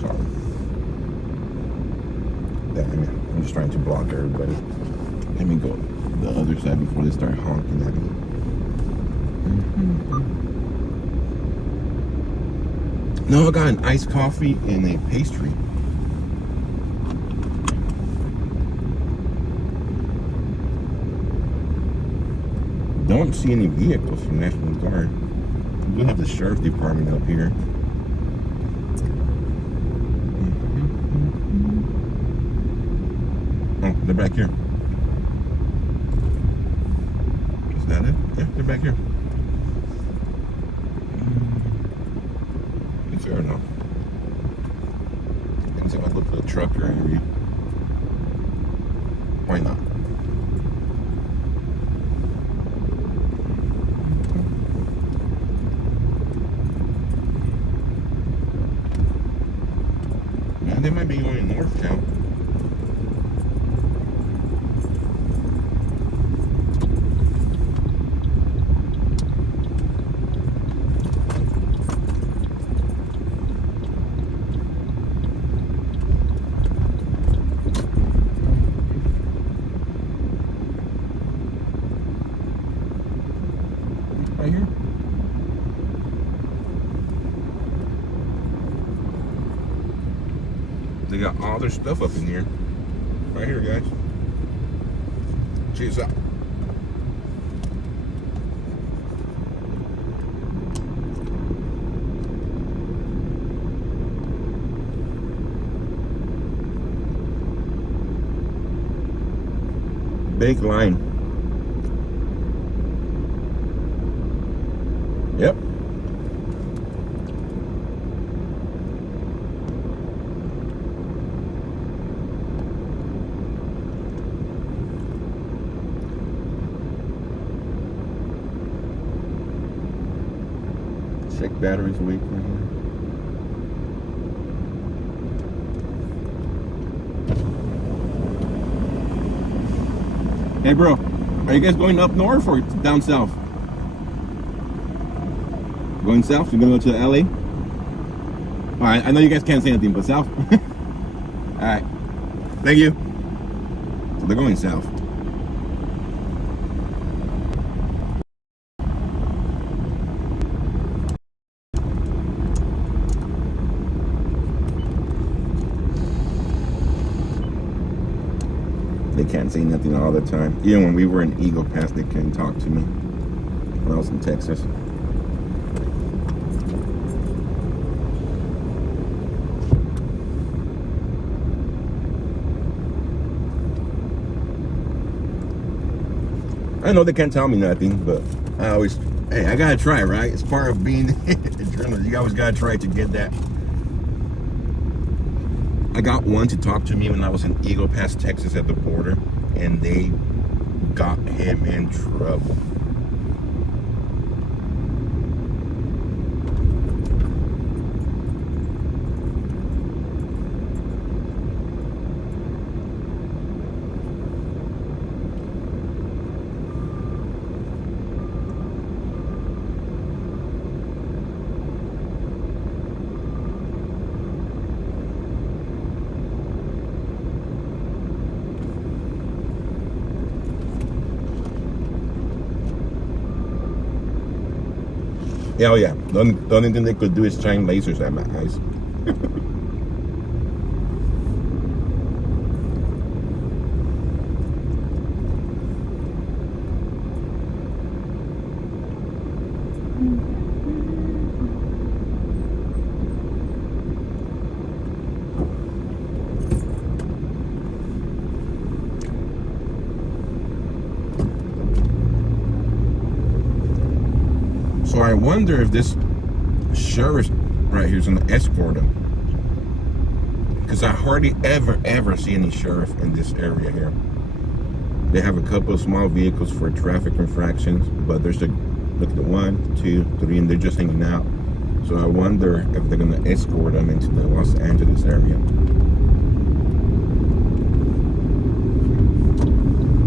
Sorry. I'm just trying to block everybody. Let me go the other side before they start honking at me. No, I got an iced coffee and a pastry. Don't see any vehicles from National Guard. We have the sheriff's department up here. Oh, they're back here. Is that it? Yeah, they're back here. Is there or no? I can see if I look for the truck area. Why not? They might be going north now. Right here. They got all their stuff up in here. Right here, guys. Check this out. Big line. Yep. Check batteries weak right here. Hey bro, are you guys going up north or down south? Going south? You're gonna go to LA? Alright, I know you guys can't say anything, but south? Alright. Thank you. So they're going south. They can't say nothing all the time. Even when we were in Eagle Pass, they couldn't talk to me when I was in Texas. I know they can't tell me nothing, but I always, hey, I gotta try, right? It's part of being a journalist. You always gotta try to get that. I got one to talk to me when I was in Eagle Pass, Texas at the border, and they got him in trouble. Yeah, oh yeah. The only thing they could do is shine lasers at my eyes. I wonder if this sheriff right here is going to escort him. Because I hardly ever see any sheriff in this area here. They have a couple of small vehicles for traffic infractions, but there's look at the 1, 2, 3, and they're just hanging out. So I wonder if they're going to escort them into the Los Angeles area.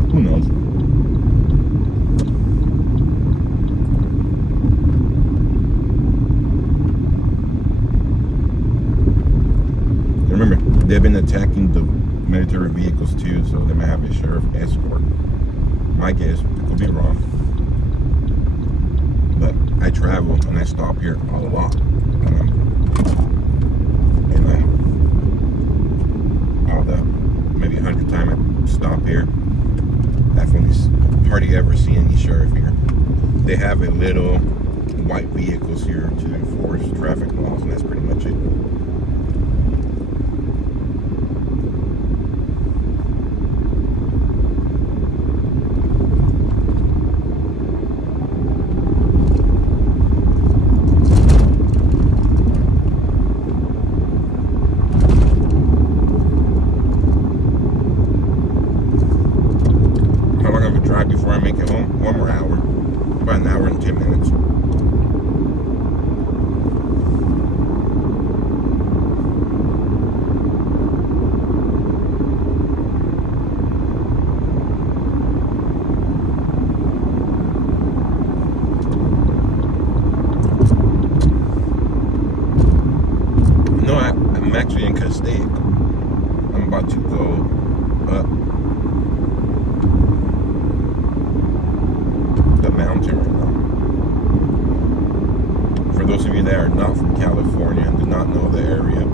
Who knows? Remember, they've been attacking the military vehicles too, so they might have a sheriff escort. My guess, could be wrong. But I travel and I stop here a lot. And all the maybe 100 times I stop here, definitely hardly ever see any sheriff here. They have a little white vehicles here to enforce traffic laws, and that's pretty much it. Before I make it home, 1 more hour, about an hour and 10 minutes. No, I'm actually in Castaic. I'm about to go up the mountain right now. For those of you that are not from California and do not know the area,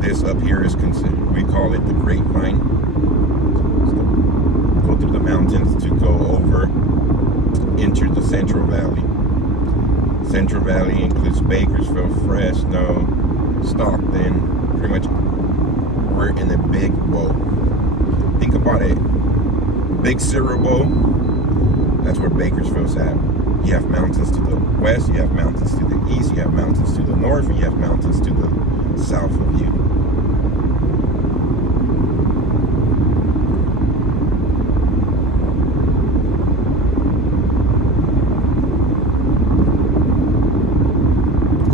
this up here is considered, we call it the Grapevine. Go through the mountains to go over into the Central Valley. Central Valley includes Bakersfield, Fresno, Stockton. Pretty much we're in a big bowl. Think about it. Big cereal bowl. That's where Bakersfield's at. You have mountains to the west, you have mountains to the east, you have mountains to the north, and you have mountains to the south of you.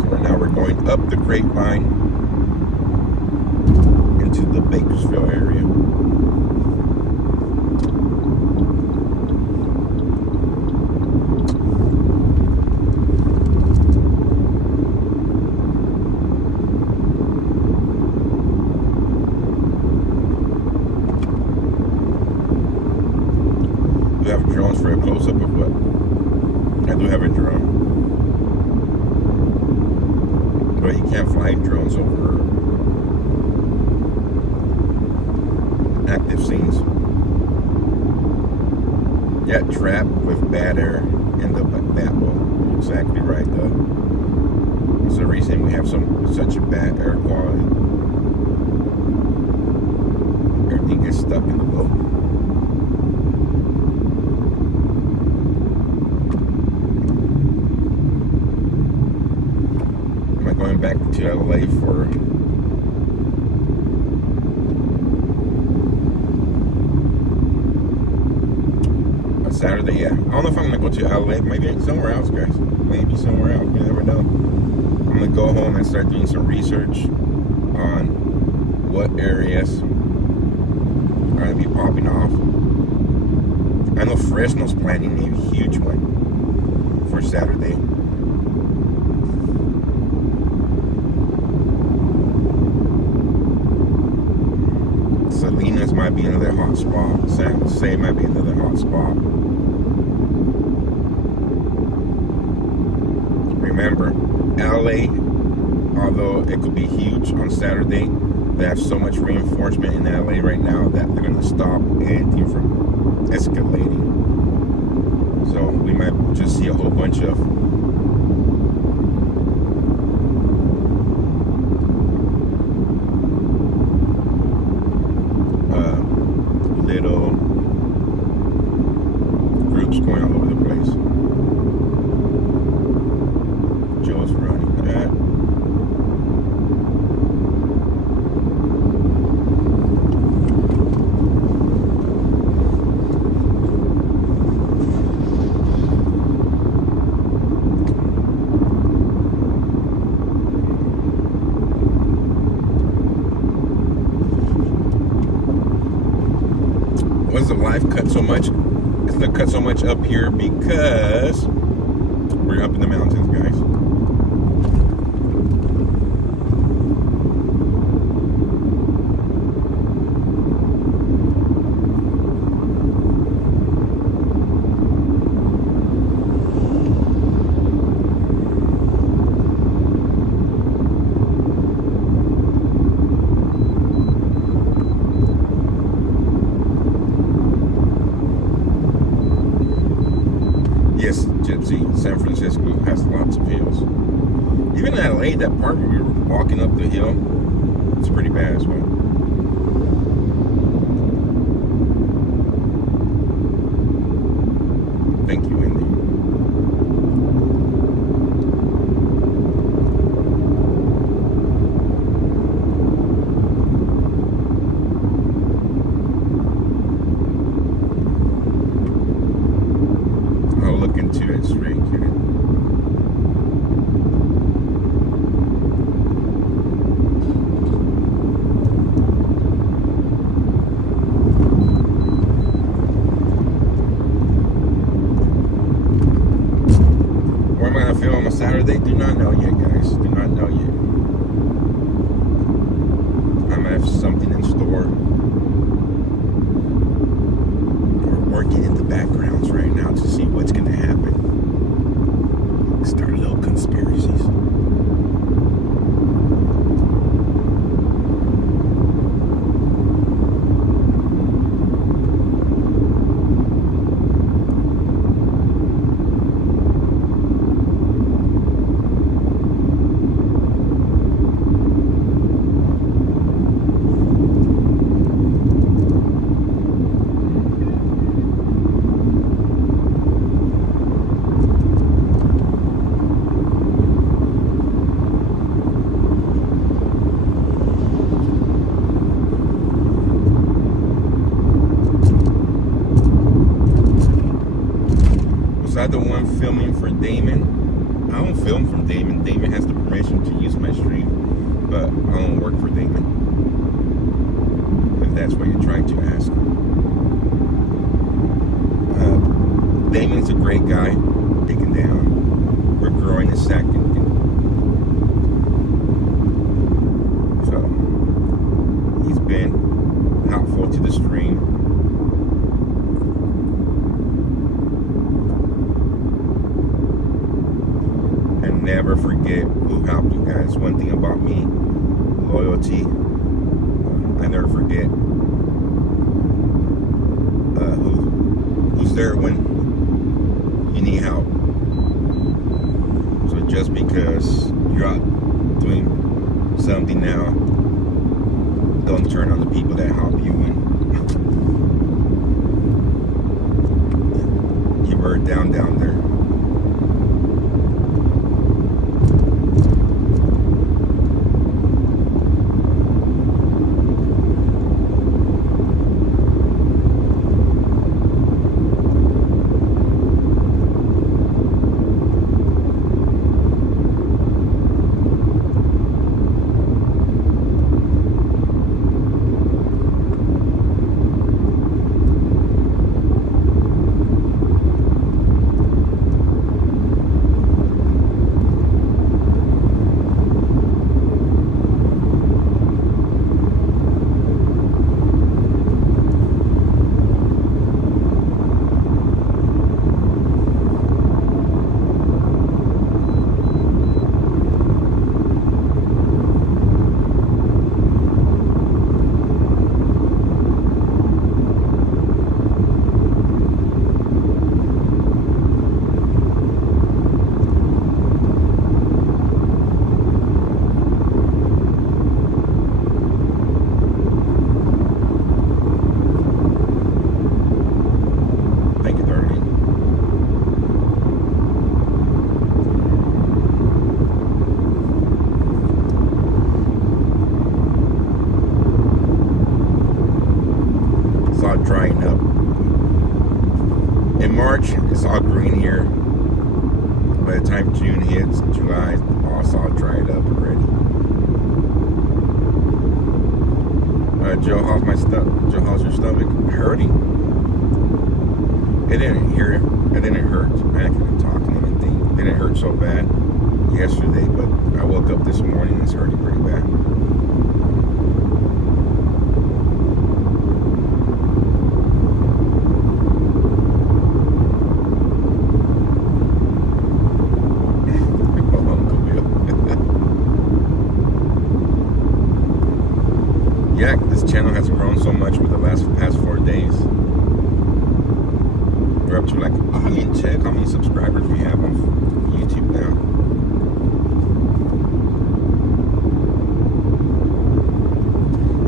So now we're going up the Grapevine into the Bakersfield area. Do you have drones for a close-up of what? I do have a drone. But you can't fly drones over active scenes. Yeah, trapped with bad air in the bat bowl. Exactly right, though. It's the reason we have such a bad air quality. Everything gets stuck in the boat. Going back to LA for a Saturday. Yeah, I don't know if I'm gonna go to LA. Maybe somewhere else, guys. Maybe somewhere else. You never know. I'm gonna go home and start doing some research on what areas are gonna be popping off. I know Fresno's planning a huge one for Saturday. Salinas might be another hot spot. San Jose might be another hot spot. Remember, LA, although it could be huge on Saturday, they have so much reinforcement in LA right now that they're going to stop anything from escalating. So we might just see a whole bunch of little groups going all over the place. Was the live cut so much? It's not cut so much up here because we're up in the mountains, guys. Yes, Gypsy, San Francisco has lots of hills. Even in LA, that part where we were walking up the hill, it's pretty bad as well. Thank you, Indy. I'll look into it straight, kid. Where am I gonna film on a Saturday? Do not know yet, guys. Do not know yet. I might have something in store. We're working in the backgrounds right now to see what's gonna happen. Start little conspiracies. Was I the one filming for Damon? I don't film from Damon. Damon has the permission to use my stream, but I don't work for Damon. If that's what you're trying to ask. Damon's a great guy. Digging down. We're growing a second. So he's been helpful to the stream. Never forget who helped you guys. One thing about me, loyalty. I never forget who's there when you need help. So just because you're out doing something now, don't turn on the people that help you and keep her down there. Drying up. In March, it's all green here. By the time June hits, July, it's all dried up already. Joe, how's my Joe, how's your stomach? Hurting? It didn't hurt. I couldn't talk and anything. It didn't hurt so bad yesterday, but I woke up this morning and it's hurting pretty bad. Yeah, this channel has grown so much with the past 4 days. We're up to like, I didn't check how many subscribers we have on YouTube now.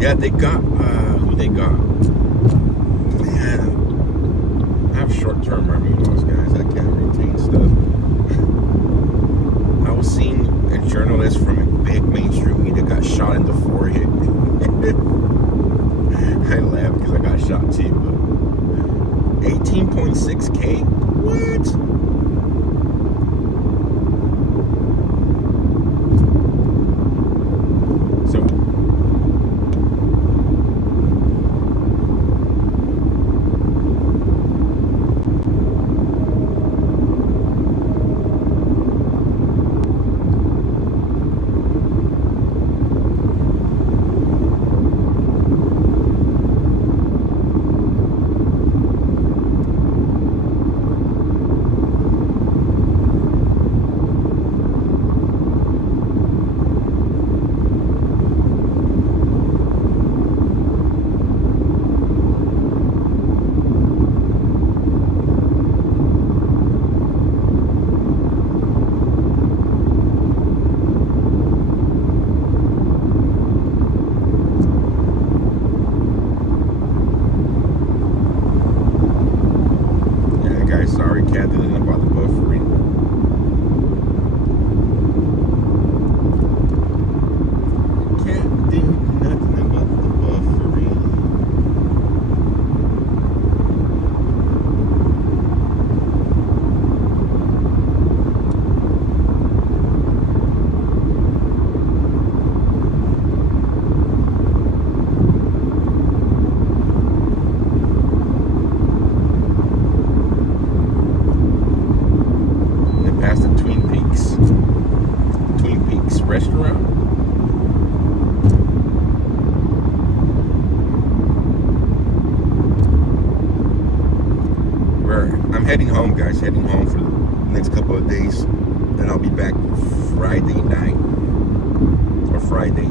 Yeah, they got, who they got? Man, I have short-term memory loss, guys. I can't retain stuff. I was seeing a journalist from a big mainstream media got shot in the forehead. I laughed because I got shot too, but 18.6K? What? So sorry, Cat, didn't know about the buffering. Can't do nothing about the buffering. Restaurant. I'm heading home, guys. Heading home for the next couple of days. Then I'll be back Friday night or Friday.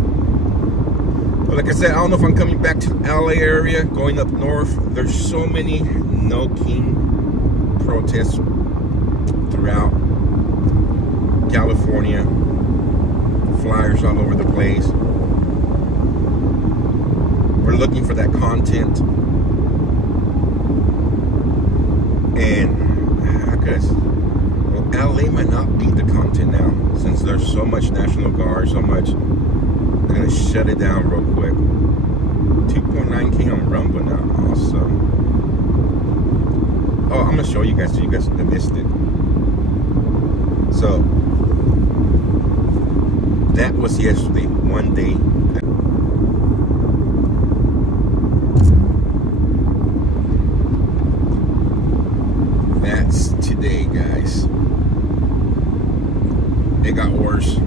But like I said, I don't know if I'm coming back to LA area, going up north. There's so many No King protests throughout California. Flyers all over the place. We're looking for that content, and I guess, well, LA might not beat the content now since there's so much National Guard, so much. They're gonna shut it down real quick. 2.9K on Rumble now. Awesome. Oh, I'm gonna show you guys so you guys missed it. So that was yesterday, one day. That's today, guys. It got worse.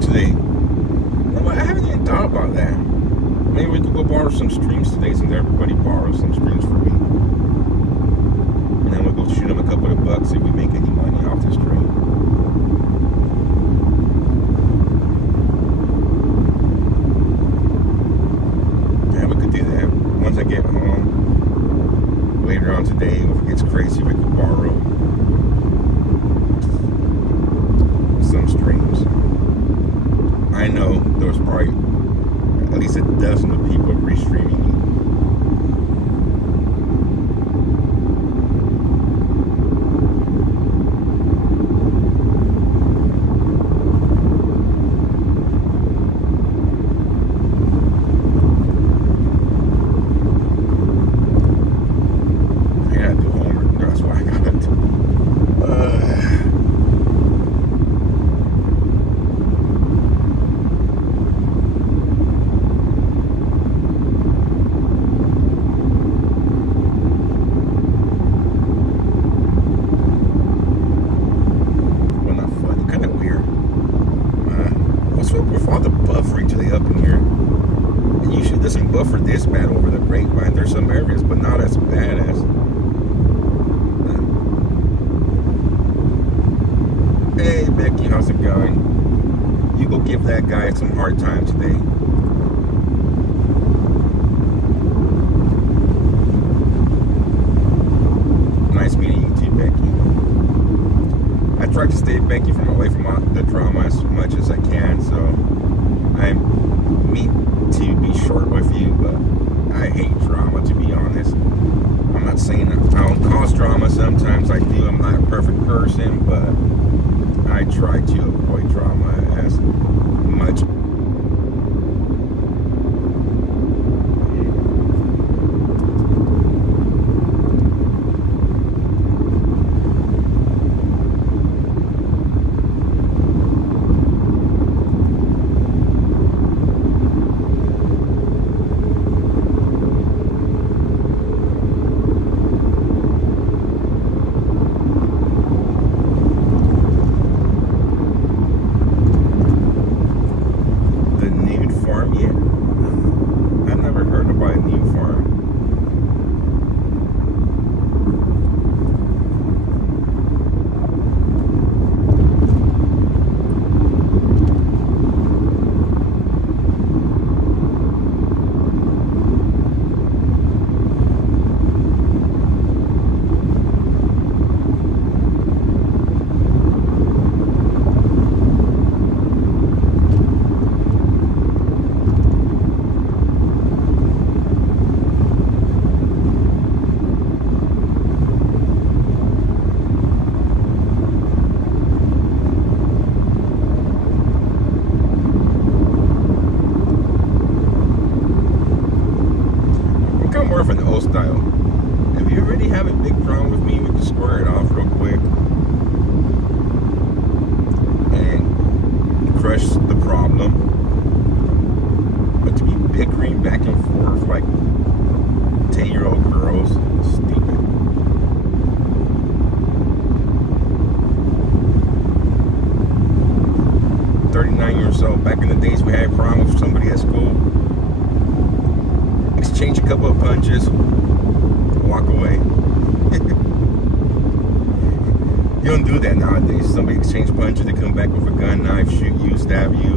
stream today. You know what? I haven't even thought about that. Maybe we could go borrow some streams today since everybody borrows some streams for me. And then we'll go shoot them a couple of bucks if we make any money off the stream. Yeah, we could do that. Once I get home later on today, if it gets crazy, we could borrow some streams. I know there was probably at least a dozen of people restreaming me. I gotta do homework. That's why I gotta do. With all the buffering today up in here, it usually doesn't buffer this bad over the Grapevine. There's some areas, but not as bad as. Hey Becky, how's it going? You go give that guy some hard time today. Nice meeting you too, Becky. I try to stay Becky from away from the drama as much as I can, so I mean to be short with you, but I hate drama, to be honest. I'm not saying I don't cause drama. Sometimes I do. I'm not a perfect person, but I try to avoid drama as much. More of an old style. If you already have a big problem with me, we can square it off real quick and crush the problem. But to be bickering back and forth like 10-year-old girls, stupid. I'm 39 years old. Back in the days, we had a problem with somebody at school. Exchange a couple of punches, walk away. You don't do that nowadays. Somebody exchange punches, they come back with a gun, knife, shoot you, stab you.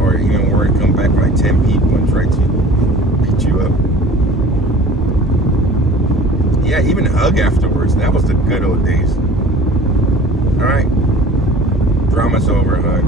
Or even worse, come back with like 10 people and try to beat you up. Yeah, even hug afterwards. That was the good old days. Alright. Drama's over, hug.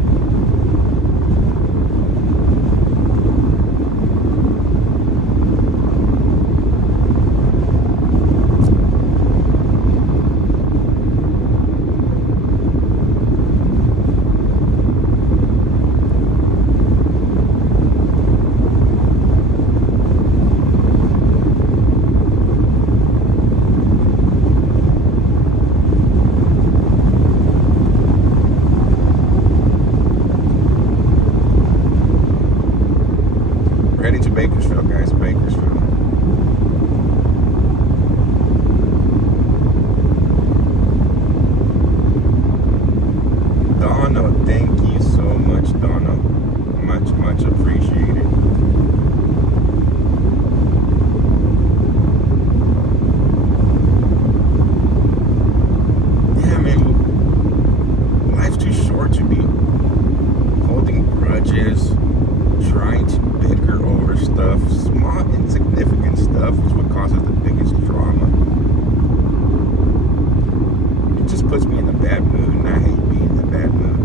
bad mood, and I hate being in a bad mood.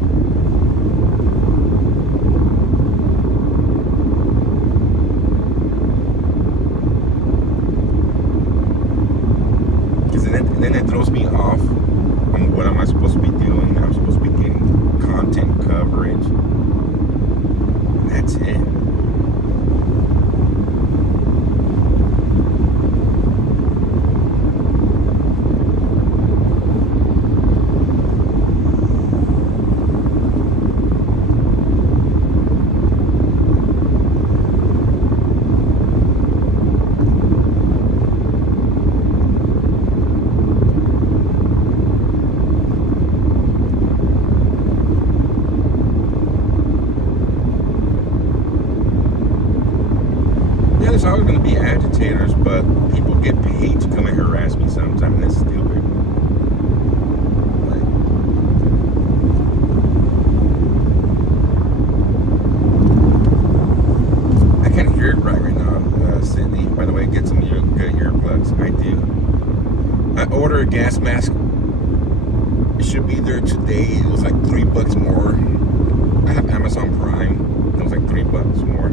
Because then it throws me off on what am I supposed to be doing. I'm supposed to be getting content coverage. That's it. There's always going to be agitators, but people get paid to come and harass me sometimes, and that's stupid. Like, I can't hear it right now, Sydney. By the way, get some good earplugs. I do. I ordered a gas mask. It should be there today. It was like $3 more. I have Amazon Prime. It was like $3 more.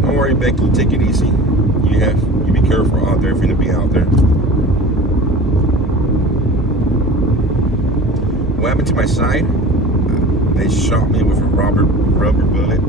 Don't worry, Becky, take it easy. You be careful out there if you're gonna be out there. What happened to my side? They shot me with a rubber bullet.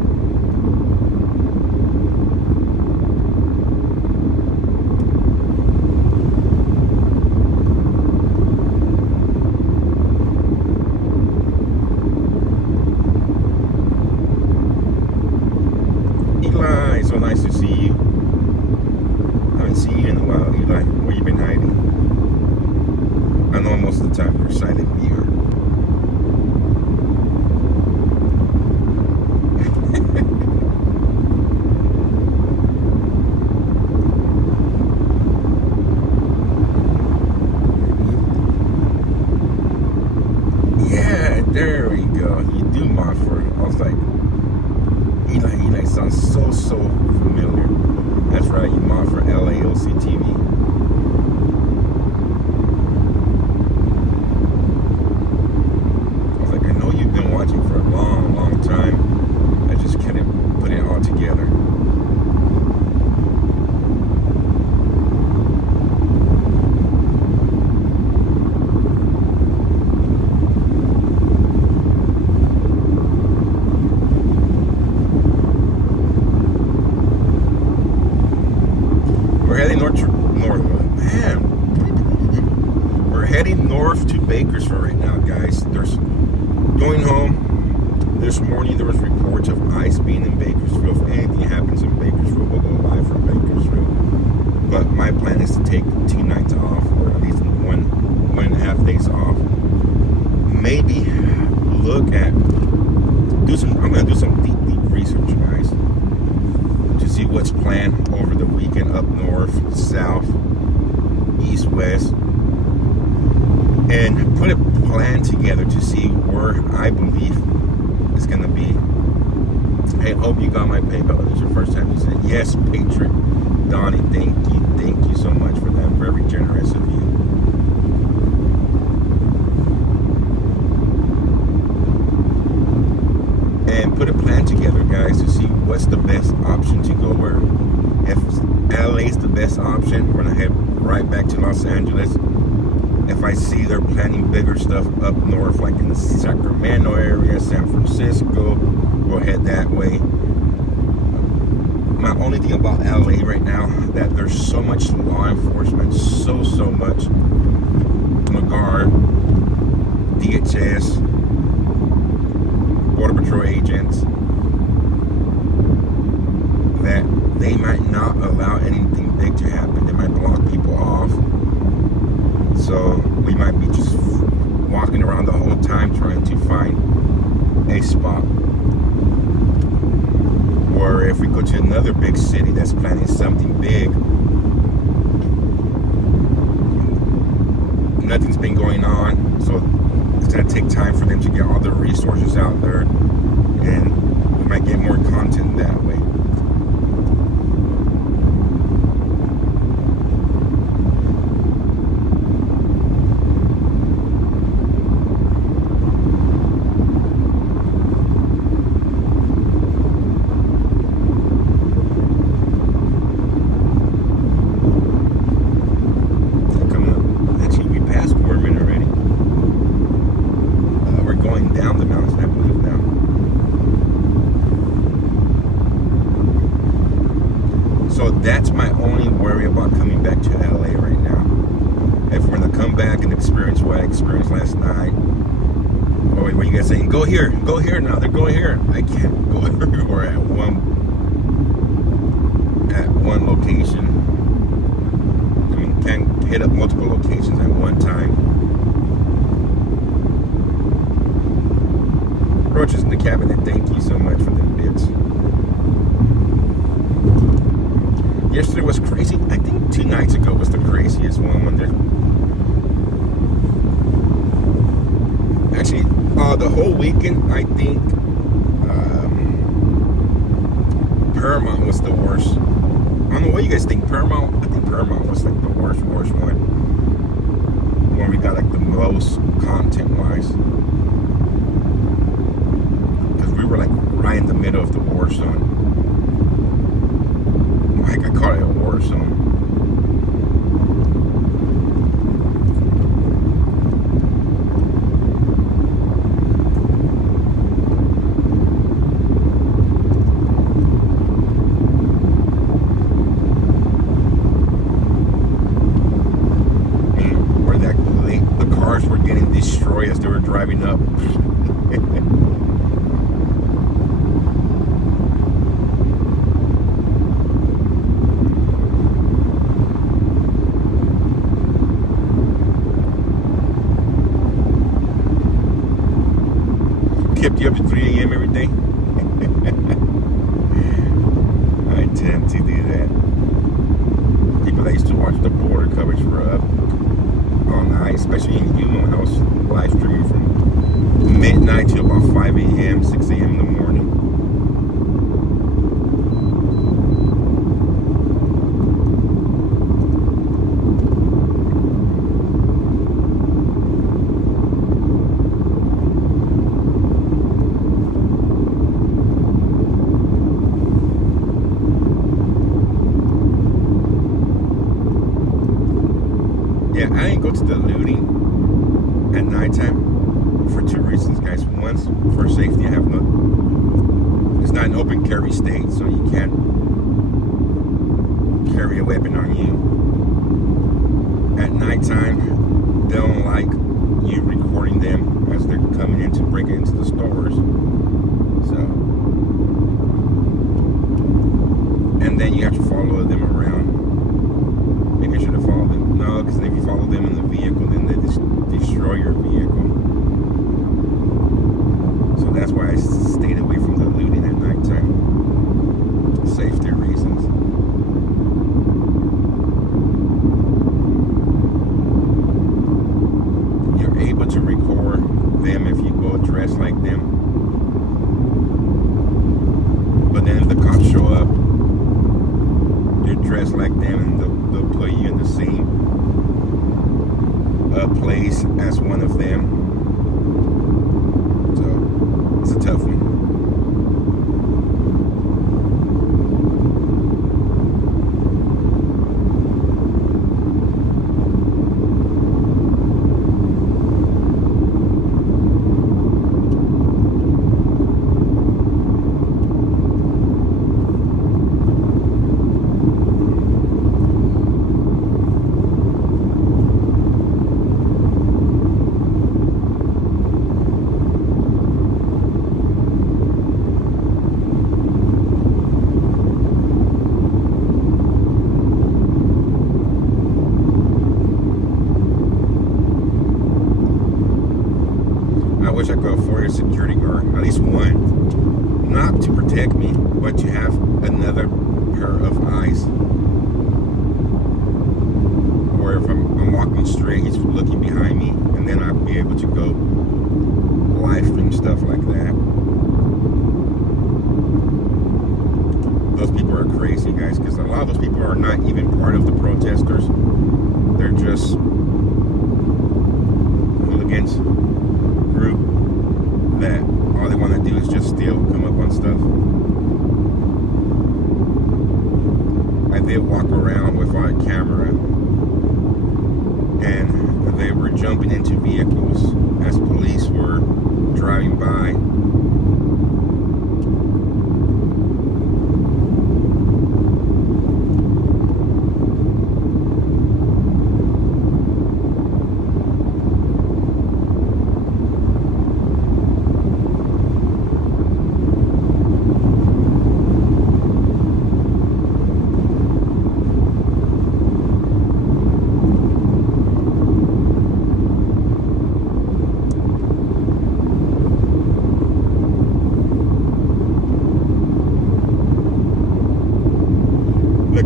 Eli, so nice to see you. I haven't seen you in a while, Eli. Where you been hiding? I know most of the time you're silent viewer. Yeah, there we go. You do Montfort. I was like, Eli sounds so familiar. That's right, you Montfort LAOC TV. I was like, I know you've been watching for a long time. I just couldn't put it all together. We're heading north to Bakersfield right now, guys. There's going home. This morning there was reports of ice being in Bakersfield. If anything happens in Bakersfield, we'll go live from Bakersfield. But my plan is to take 2 nights off, or at least one and a half days off. Maybe look at I'm gonna do some deep research, guys, to see what's planned over the weekend up north, south, east, west, and put a plan together to see where I believe it's going to be. I hope you got my PayPal. This is your first time you said yes, Patriot. Donnie, thank you so much for that. Very generous of you. And put a plan together, guys, to see what's the best option to go where. If LA's the best option, we're gonna head right back to Los Angeles. If I see they're planning bigger stuff up north, like in the Sacramento area, San Francisco, we'll head that way. My only thing about LA right now, that there's so much law enforcement, so much. McGuard, DHS, Border Patrol agents, that they might not allow anything big to happen. They might block people off. So we might be just walking around the whole time trying to find a spot. Or if we go to another big city that's planning something big, nothing's been going on, so it's gonna take time for them to get all the resources out there, and we might get more content that way. So that's my only worry about coming back to LA right now. If we're gonna come back and experience what I experienced last night. Oh wait, what are you guys saying? Go here now. They're going here. I can't go everywhere at one location. I mean, can't hit up multiple locations at one time. Roaches in the cabinet, thank you so much for the bits. Yesterday was crazy. I think 2 nights ago was the craziest one when they're actually the whole weekend. I think Paramount was the worst. I don't know what you guys think. Paramount, I think Paramount was like the worst one. When we got like the most content wise. Because we were like right in the middle of the war zone. Like I call it a war zone. As they were driving up. Kept you up at 3 a.m. every day? I tend to do that. People that used to watch the border coverage were up all night, especially in Yuma when I was live streaming from midnight to about 5 a.m., 6 a.m. in the morning. Yeah, I didn't go to the looting at nighttime for 2 reasons, guys. One, for safety. It's not an open carry state, so you can't carry a weapon on you. At nighttime, they don't like you recording them as they're coming in to break into the stores. So, and then you have to follow them around. Maybe I should have followed them. No, because if you follow them in the vehicle, then they destroy your vehicle. So that's why I stayed away from the looting at nighttime. Safety reasons. You're able to record them if you go dressed like them. But then if the cops show up, you're dressed like them and they'll put you in the same place as one of them. So it's a tough one. I wish I could afford a security guard, at least one, not to protect me, but to have another pair of eyes. Or if I'm walking straight, he's looking behind me, and then I'll be able to go live stream stuff like that. Those people are crazy, guys, because a lot of those people are not even part of the protesters. They're just hooligans group that all they want to do is just steal, come up on stuff. I did walk around with our camera and they were jumping into vehicles as police were driving by.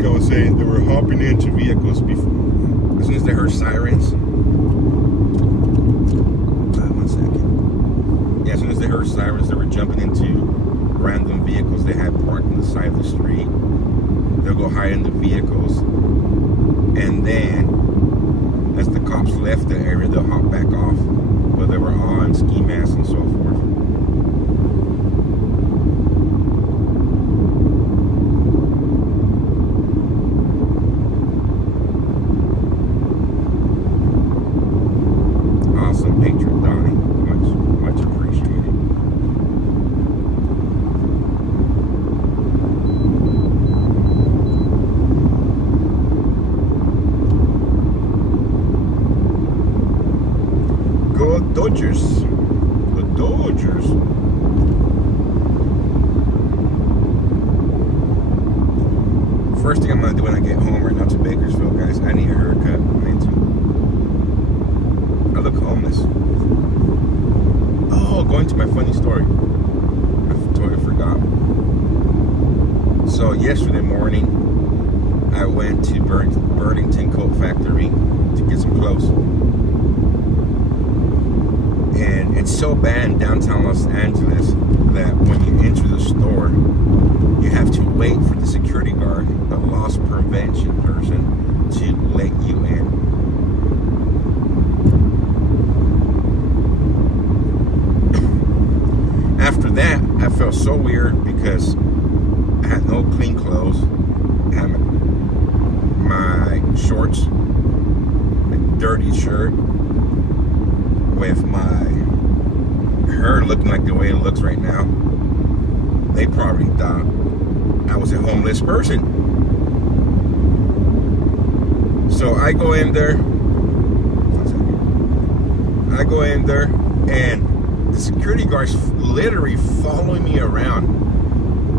I was saying, they were hopping into vehicles before, as soon as they heard sirens. One second. Yeah, as soon as they heard sirens, they were jumping into random vehicles they had parked on the side of the street. They'll go hide in the vehicles, and then as the cops left the area, they'll hop back off. But they were all in ski masks and so forth. Awesome, Patriot Donnie. Much appreciated. Go Dodgers. The Dodgers. First thing I'm gonna do when I get home right now to Bakersfield, guys, I need a haircut. I need to. I look homeless. Oh, going to my funny story. I totally forgot. So yesterday morning, I went to Burlington Coat Factory to get some clothes. And it's so bad in downtown Los Angeles that when you enter the store, you have to wait for the security guard, the loss prevention person, to let you in. After that, I felt so weird because I had no clean clothes. I had my shorts, a dirty shirt, with my hair looking like the way it looks right now. They probably thought I was a homeless person. So I go in there. And the security guard's literally following me around.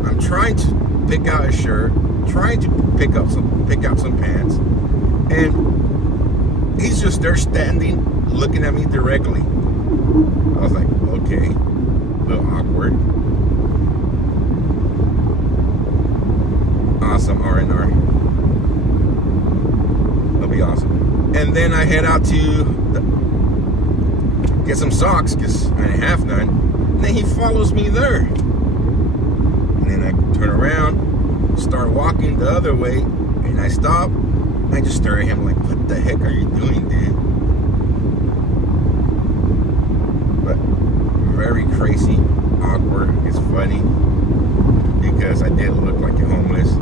I'm trying to pick out a shirt, trying to pick out some pants, and he's just there standing, looking at me directly. I was like, okay, a little awkward. Awesome, R&R. It'll be awesome. And then I head out to get some socks because I didn't have none. And then he follows me there. And then I turn around, start walking the other way, and I stop. And I just stare at him like, what the heck are you doing, dude? But very crazy, awkward. It's funny because I did look like a homeless.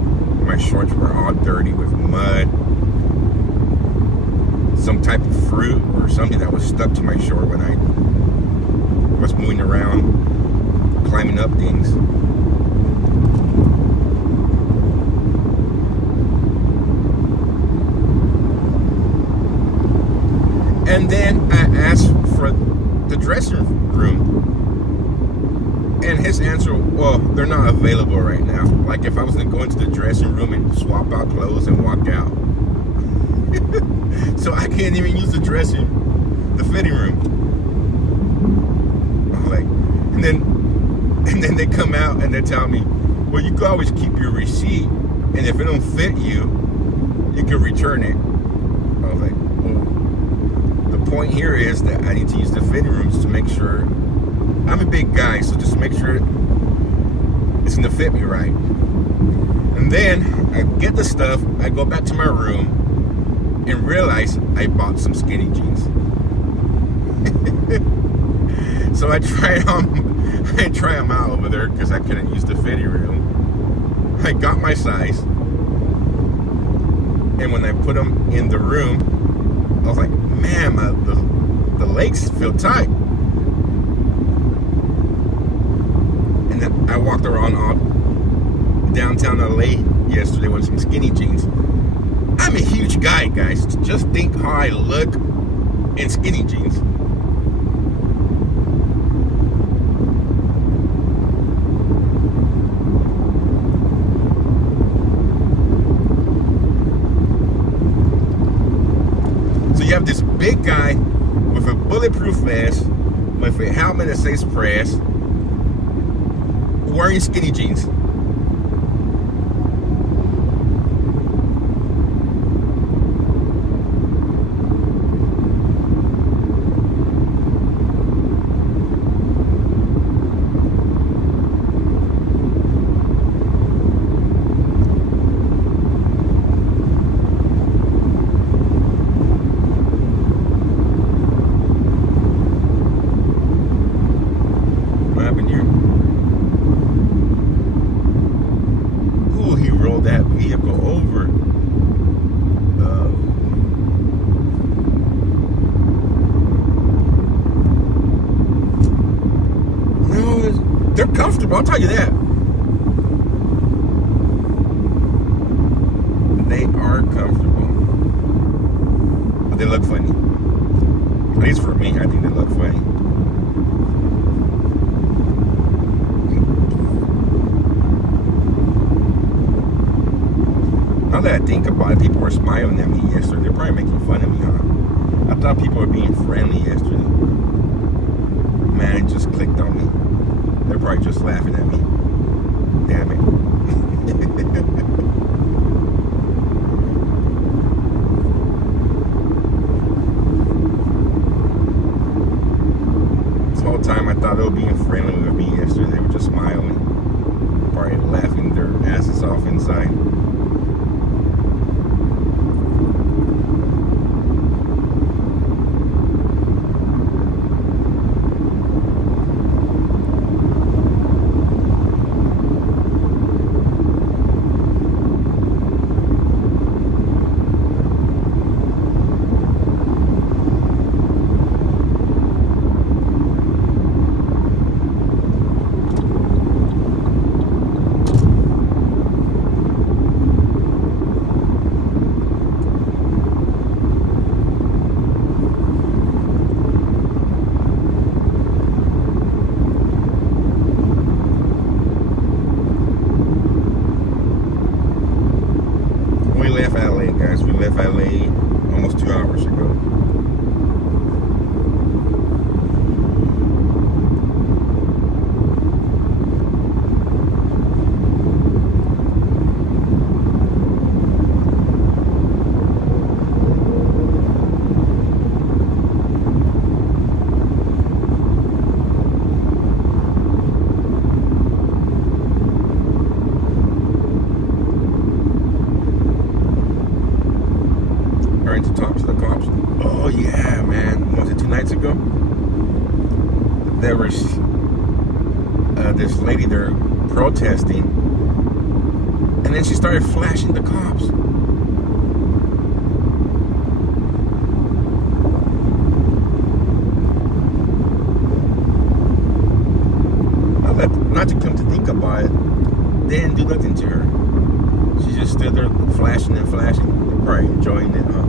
My shorts were all dirty with mud. Some type of fruit or something that was stuck to my short when I was moving around, climbing up things. And then I asked for the dressing room. And his answer, well, they're not available right now. Like if I was gonna go into the dressing room and swap out clothes and walk out. So I can't even use the fitting room. I'm like, and then they come out and they tell me, well, you can always keep your receipt, and if it don't fit you, you can return it. I was like, well, the point here is that I need to use the fitting rooms to make sure. I'm a big guy, so just make sure it's gonna fit me right. And then I get the stuff, I go back to my room, and realize I bought some skinny jeans. So I try them out over there because I couldn't use the fitting room. I got my size, and when I put them in the room, I was like, man, the legs feel tight. And then I walked around all downtown LA yesterday with some skinny jeans. I'm a huge guy, guys. Just think how I look in skinny jeans. So you have this big guy with a bulletproof vest, with a helmet that says press, wearing skinny jeans. pulled that vehicle over. They're comfortable, I'll tell you that. They are comfortable. But they look funny. At least for me, I think they look funny. Now that I think about it, people were smiling at me yesterday. They're probably making fun of me, huh? I thought people were being friendly yesterday. Man, it just clicked on me. They're probably just laughing at me. Damn it. This whole time I thought they were being friendly with me yesterday. They were just smiling. Probably laughing their asses off inside. We left LA almost 2 hours ago. To talk to the cops. Oh yeah, man. Was it 2 nights ago? There was this lady there protesting, and then she started flashing the cops. Not to come to think about it, they didn't do nothing to her. She just stood there flashing and flashing. Probably enjoying it, huh?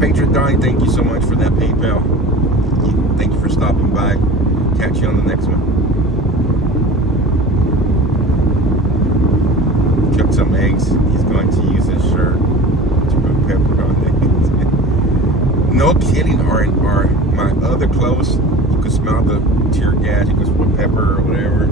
Patriot Donnie, thank you so much for that PayPal. Thank you for stopping by. Catch you on the next one. Cook some eggs. He's going to use his shirt to put pepper on it. No kidding, or my other clothes, you could smell the tear gas, you could put pepper or whatever.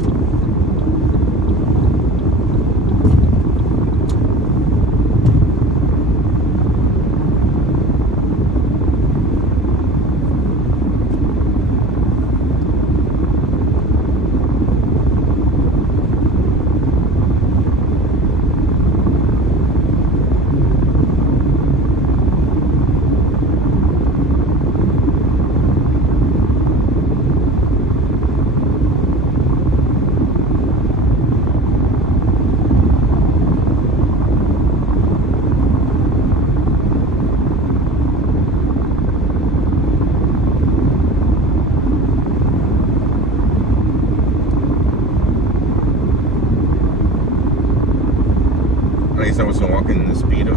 At least I wasn't walking in the Speedo.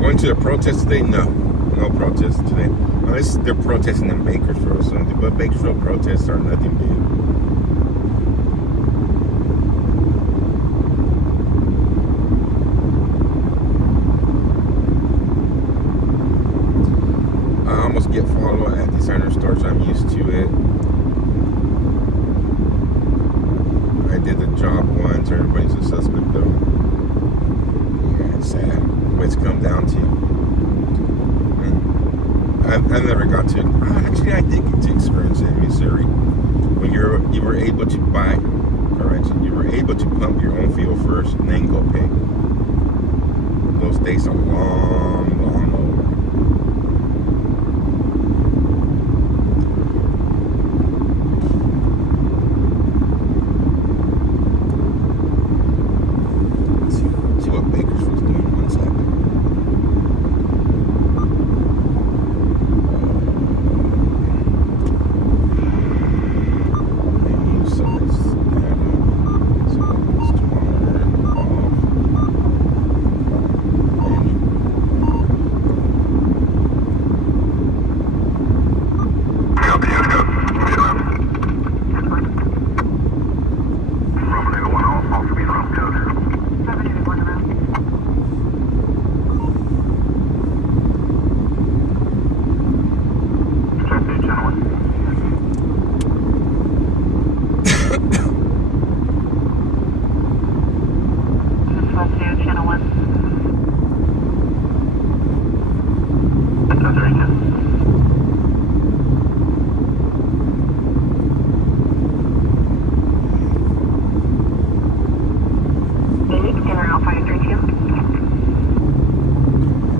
Going to a protest today? No protest today. Unless they're protesting in Bakersfield or something, but Bakersfield protests are nothing big. did the job once. Everybody's a suspect, though. Yeah, it's sad what it's come down to. I never got to. Actually, I did get to experience it in Missouri when you were able to buy. Correction, you were able to pump your own fuel first and then go pay. Those days are long, long over. Let's see what Bakersfield's doing. 1 second.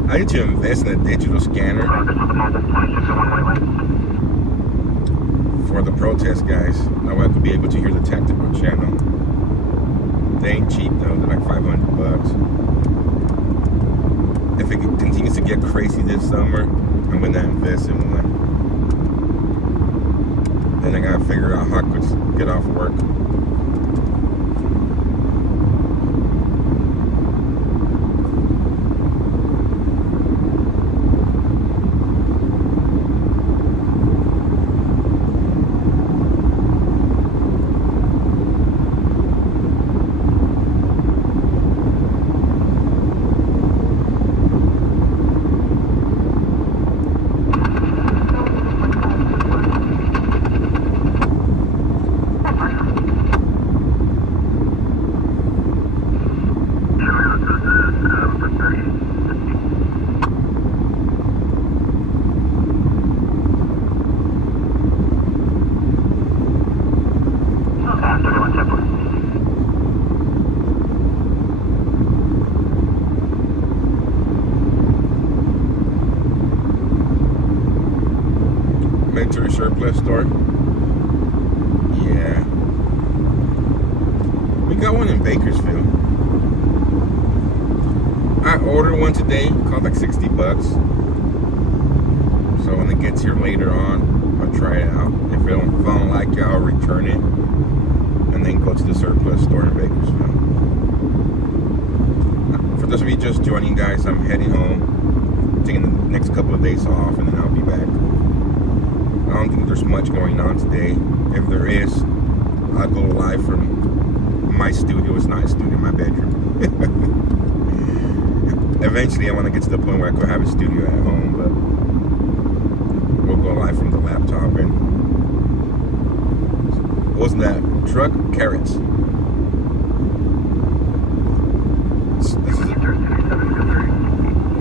I need to invest in a digital scanner for the protest guys. That way I could be able to hear the tactical channel. They ain't cheap though, they're like $500. If it continues to get crazy this summer, I'm gonna invest in one. Then I gotta figure out how I could get off work. Military surplus store. Yeah. We got one in Bakersfield. I ordered one today, cost like $60. So when it gets here later on, I'll try it out. If I don't like it, I'll return it and then go to the surplus store in Bakersfield. For those of you just joining, guys, I'm heading home, taking the next couple of days off, and then I'll be back. I don't think there's much going on today. If there is, I'll go live from my studio. It's not a studio, my bedroom. Eventually, I want to get to the point where I could have a studio at home, but we'll go live from the laptop. And wasn't that truck? Carrots.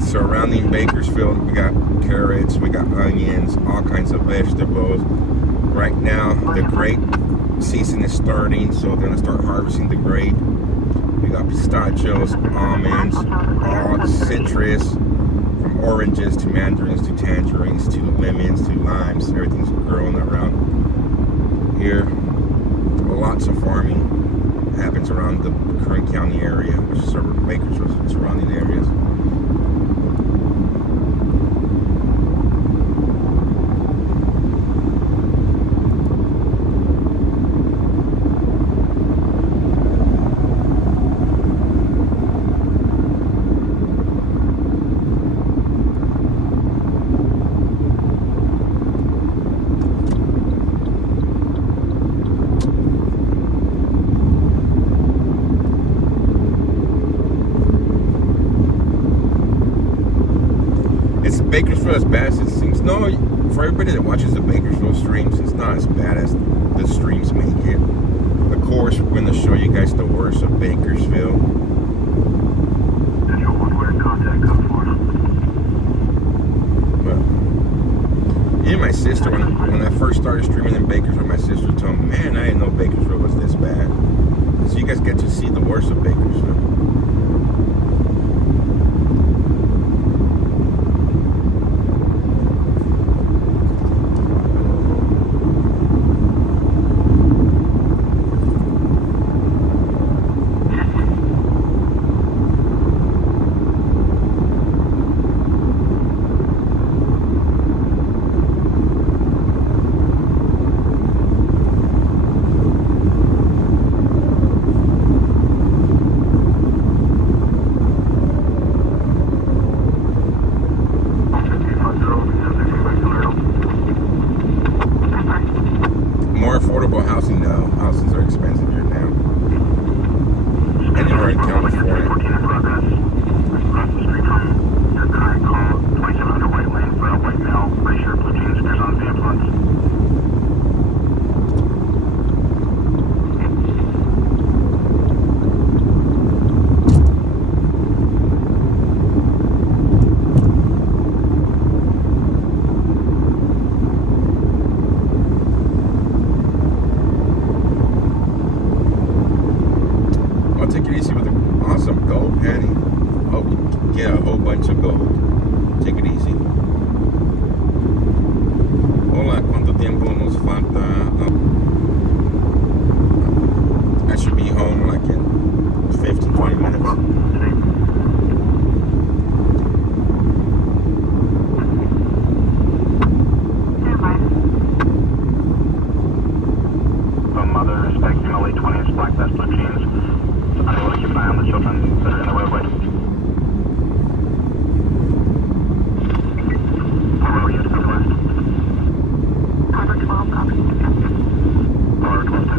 Surrounding Bakersfield, we got carrots, we got onions, all kinds of vegetables. Right now, the grape season is starting, so they're gonna start harvesting the grape. We got pistachios, almonds, all citrus, from oranges to mandarins to tangerines to lemons to limes. Everything's growing around here. Lots of farming happens around the Kern County area, which is Bakersfield and surrounding areas. Bakersfield as bad as it seems. No, for everybody that watches the Bakersfield streams, it's not as bad as the streams make it. Of course, when going to show you guys the worst of Bakersfield. Even my sister, when I first started streaming in Bakersfield, my sister told me, man, I didn't know Bakersfield was this bad. So you guys get to see the worst of Bakersfield. More affordable housing? No, houses are expensive here now. Anywhere in California. Take it easy with an awesome gold penny. Oh, get a whole bunch of gold. Take it easy. Hola, ¿cuánto tiempo nos falta? I should be home like in 15, 20 minutes. The mother expecting a late 20s black vest blue jeans. Unable to keep an eye on the children that are in the roadway. Hello, yes, Northwest. Harbor 12, copy. Harbor 12,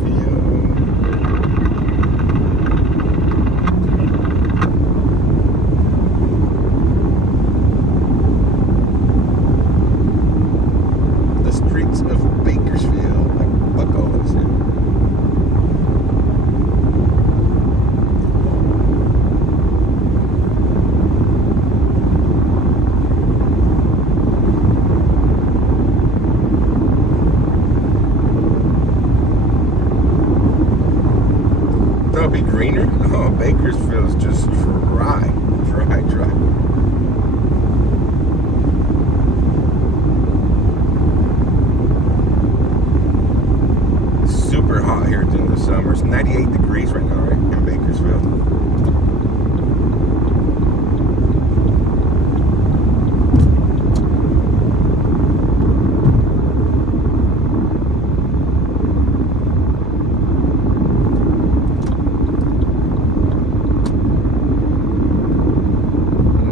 Bakersfield. The streets of Bakersfield, like Buck always said. That'll be greener? Oh, Bakersfield's just dry. Dry. Super hot here during the summer. It's 98 degrees right now, right? In Bakersfield.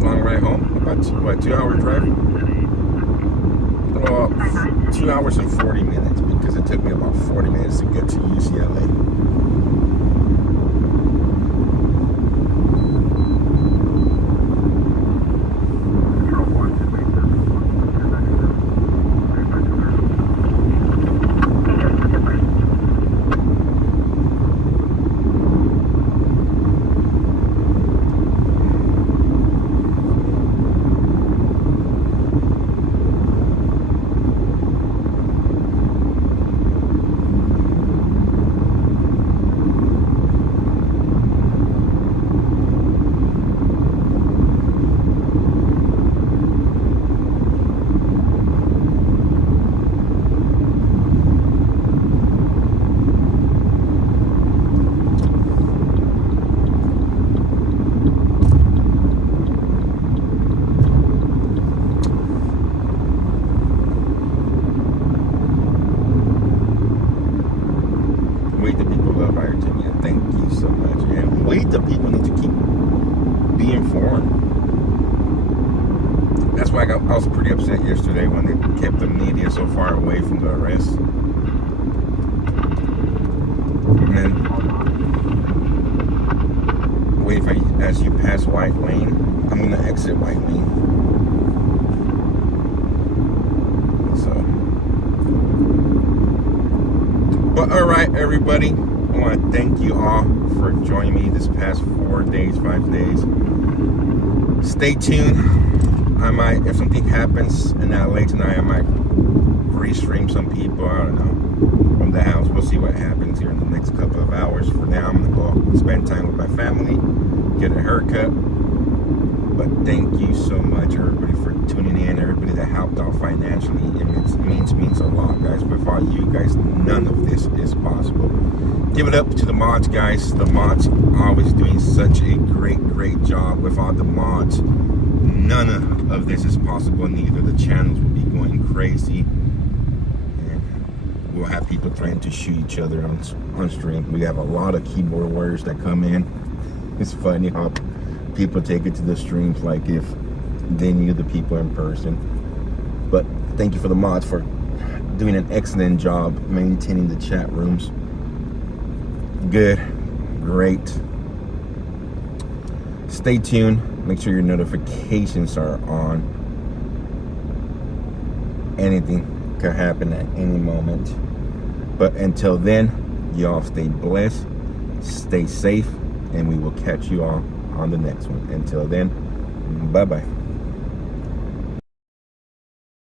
Long ride home? About 2-hour drive? Well, 2 hours and 40 minutes because it took me about 40 minutes to get to UCLA. We the people love Ireton, yeah. Thank you so much. And we the people need to keep being informed. That's why I was pretty upset yesterday when they kept the media so far away from the arrest. And then wait, as you pass White Lane, I'm gonna exit White Lane. But all right, everybody, I want to thank you all for joining me this past 5 days. Stay tuned. I might, if something happens in LA tonight, I might restream some people, I don't know, from the house. We'll see what happens here in the next couple of hours. For now, I'm going to go spend time with my family, get a haircut. But thank you so much, everybody, for tuning in. Everybody that helped out financially. It means a lot, guys. Without you guys, none of this is possible. Give it up to the mods, guys. The mods are always doing such a great job. Without the mods, none of this is possible. Neither the channels will be going crazy. And we'll have people trying to shoot each other on stream. We have a lot of keyboard warriors that come in. It's funny how people take it to the streams like if they knew the people in person. But thank you for the mods for doing an excellent job maintaining the chat rooms. Good, great. Stay tuned. Make sure your notifications are on. Anything could happen at any moment. But until then, y'all stay blessed, stay safe, and we will catch you all on the next one. Until then, bye-bye.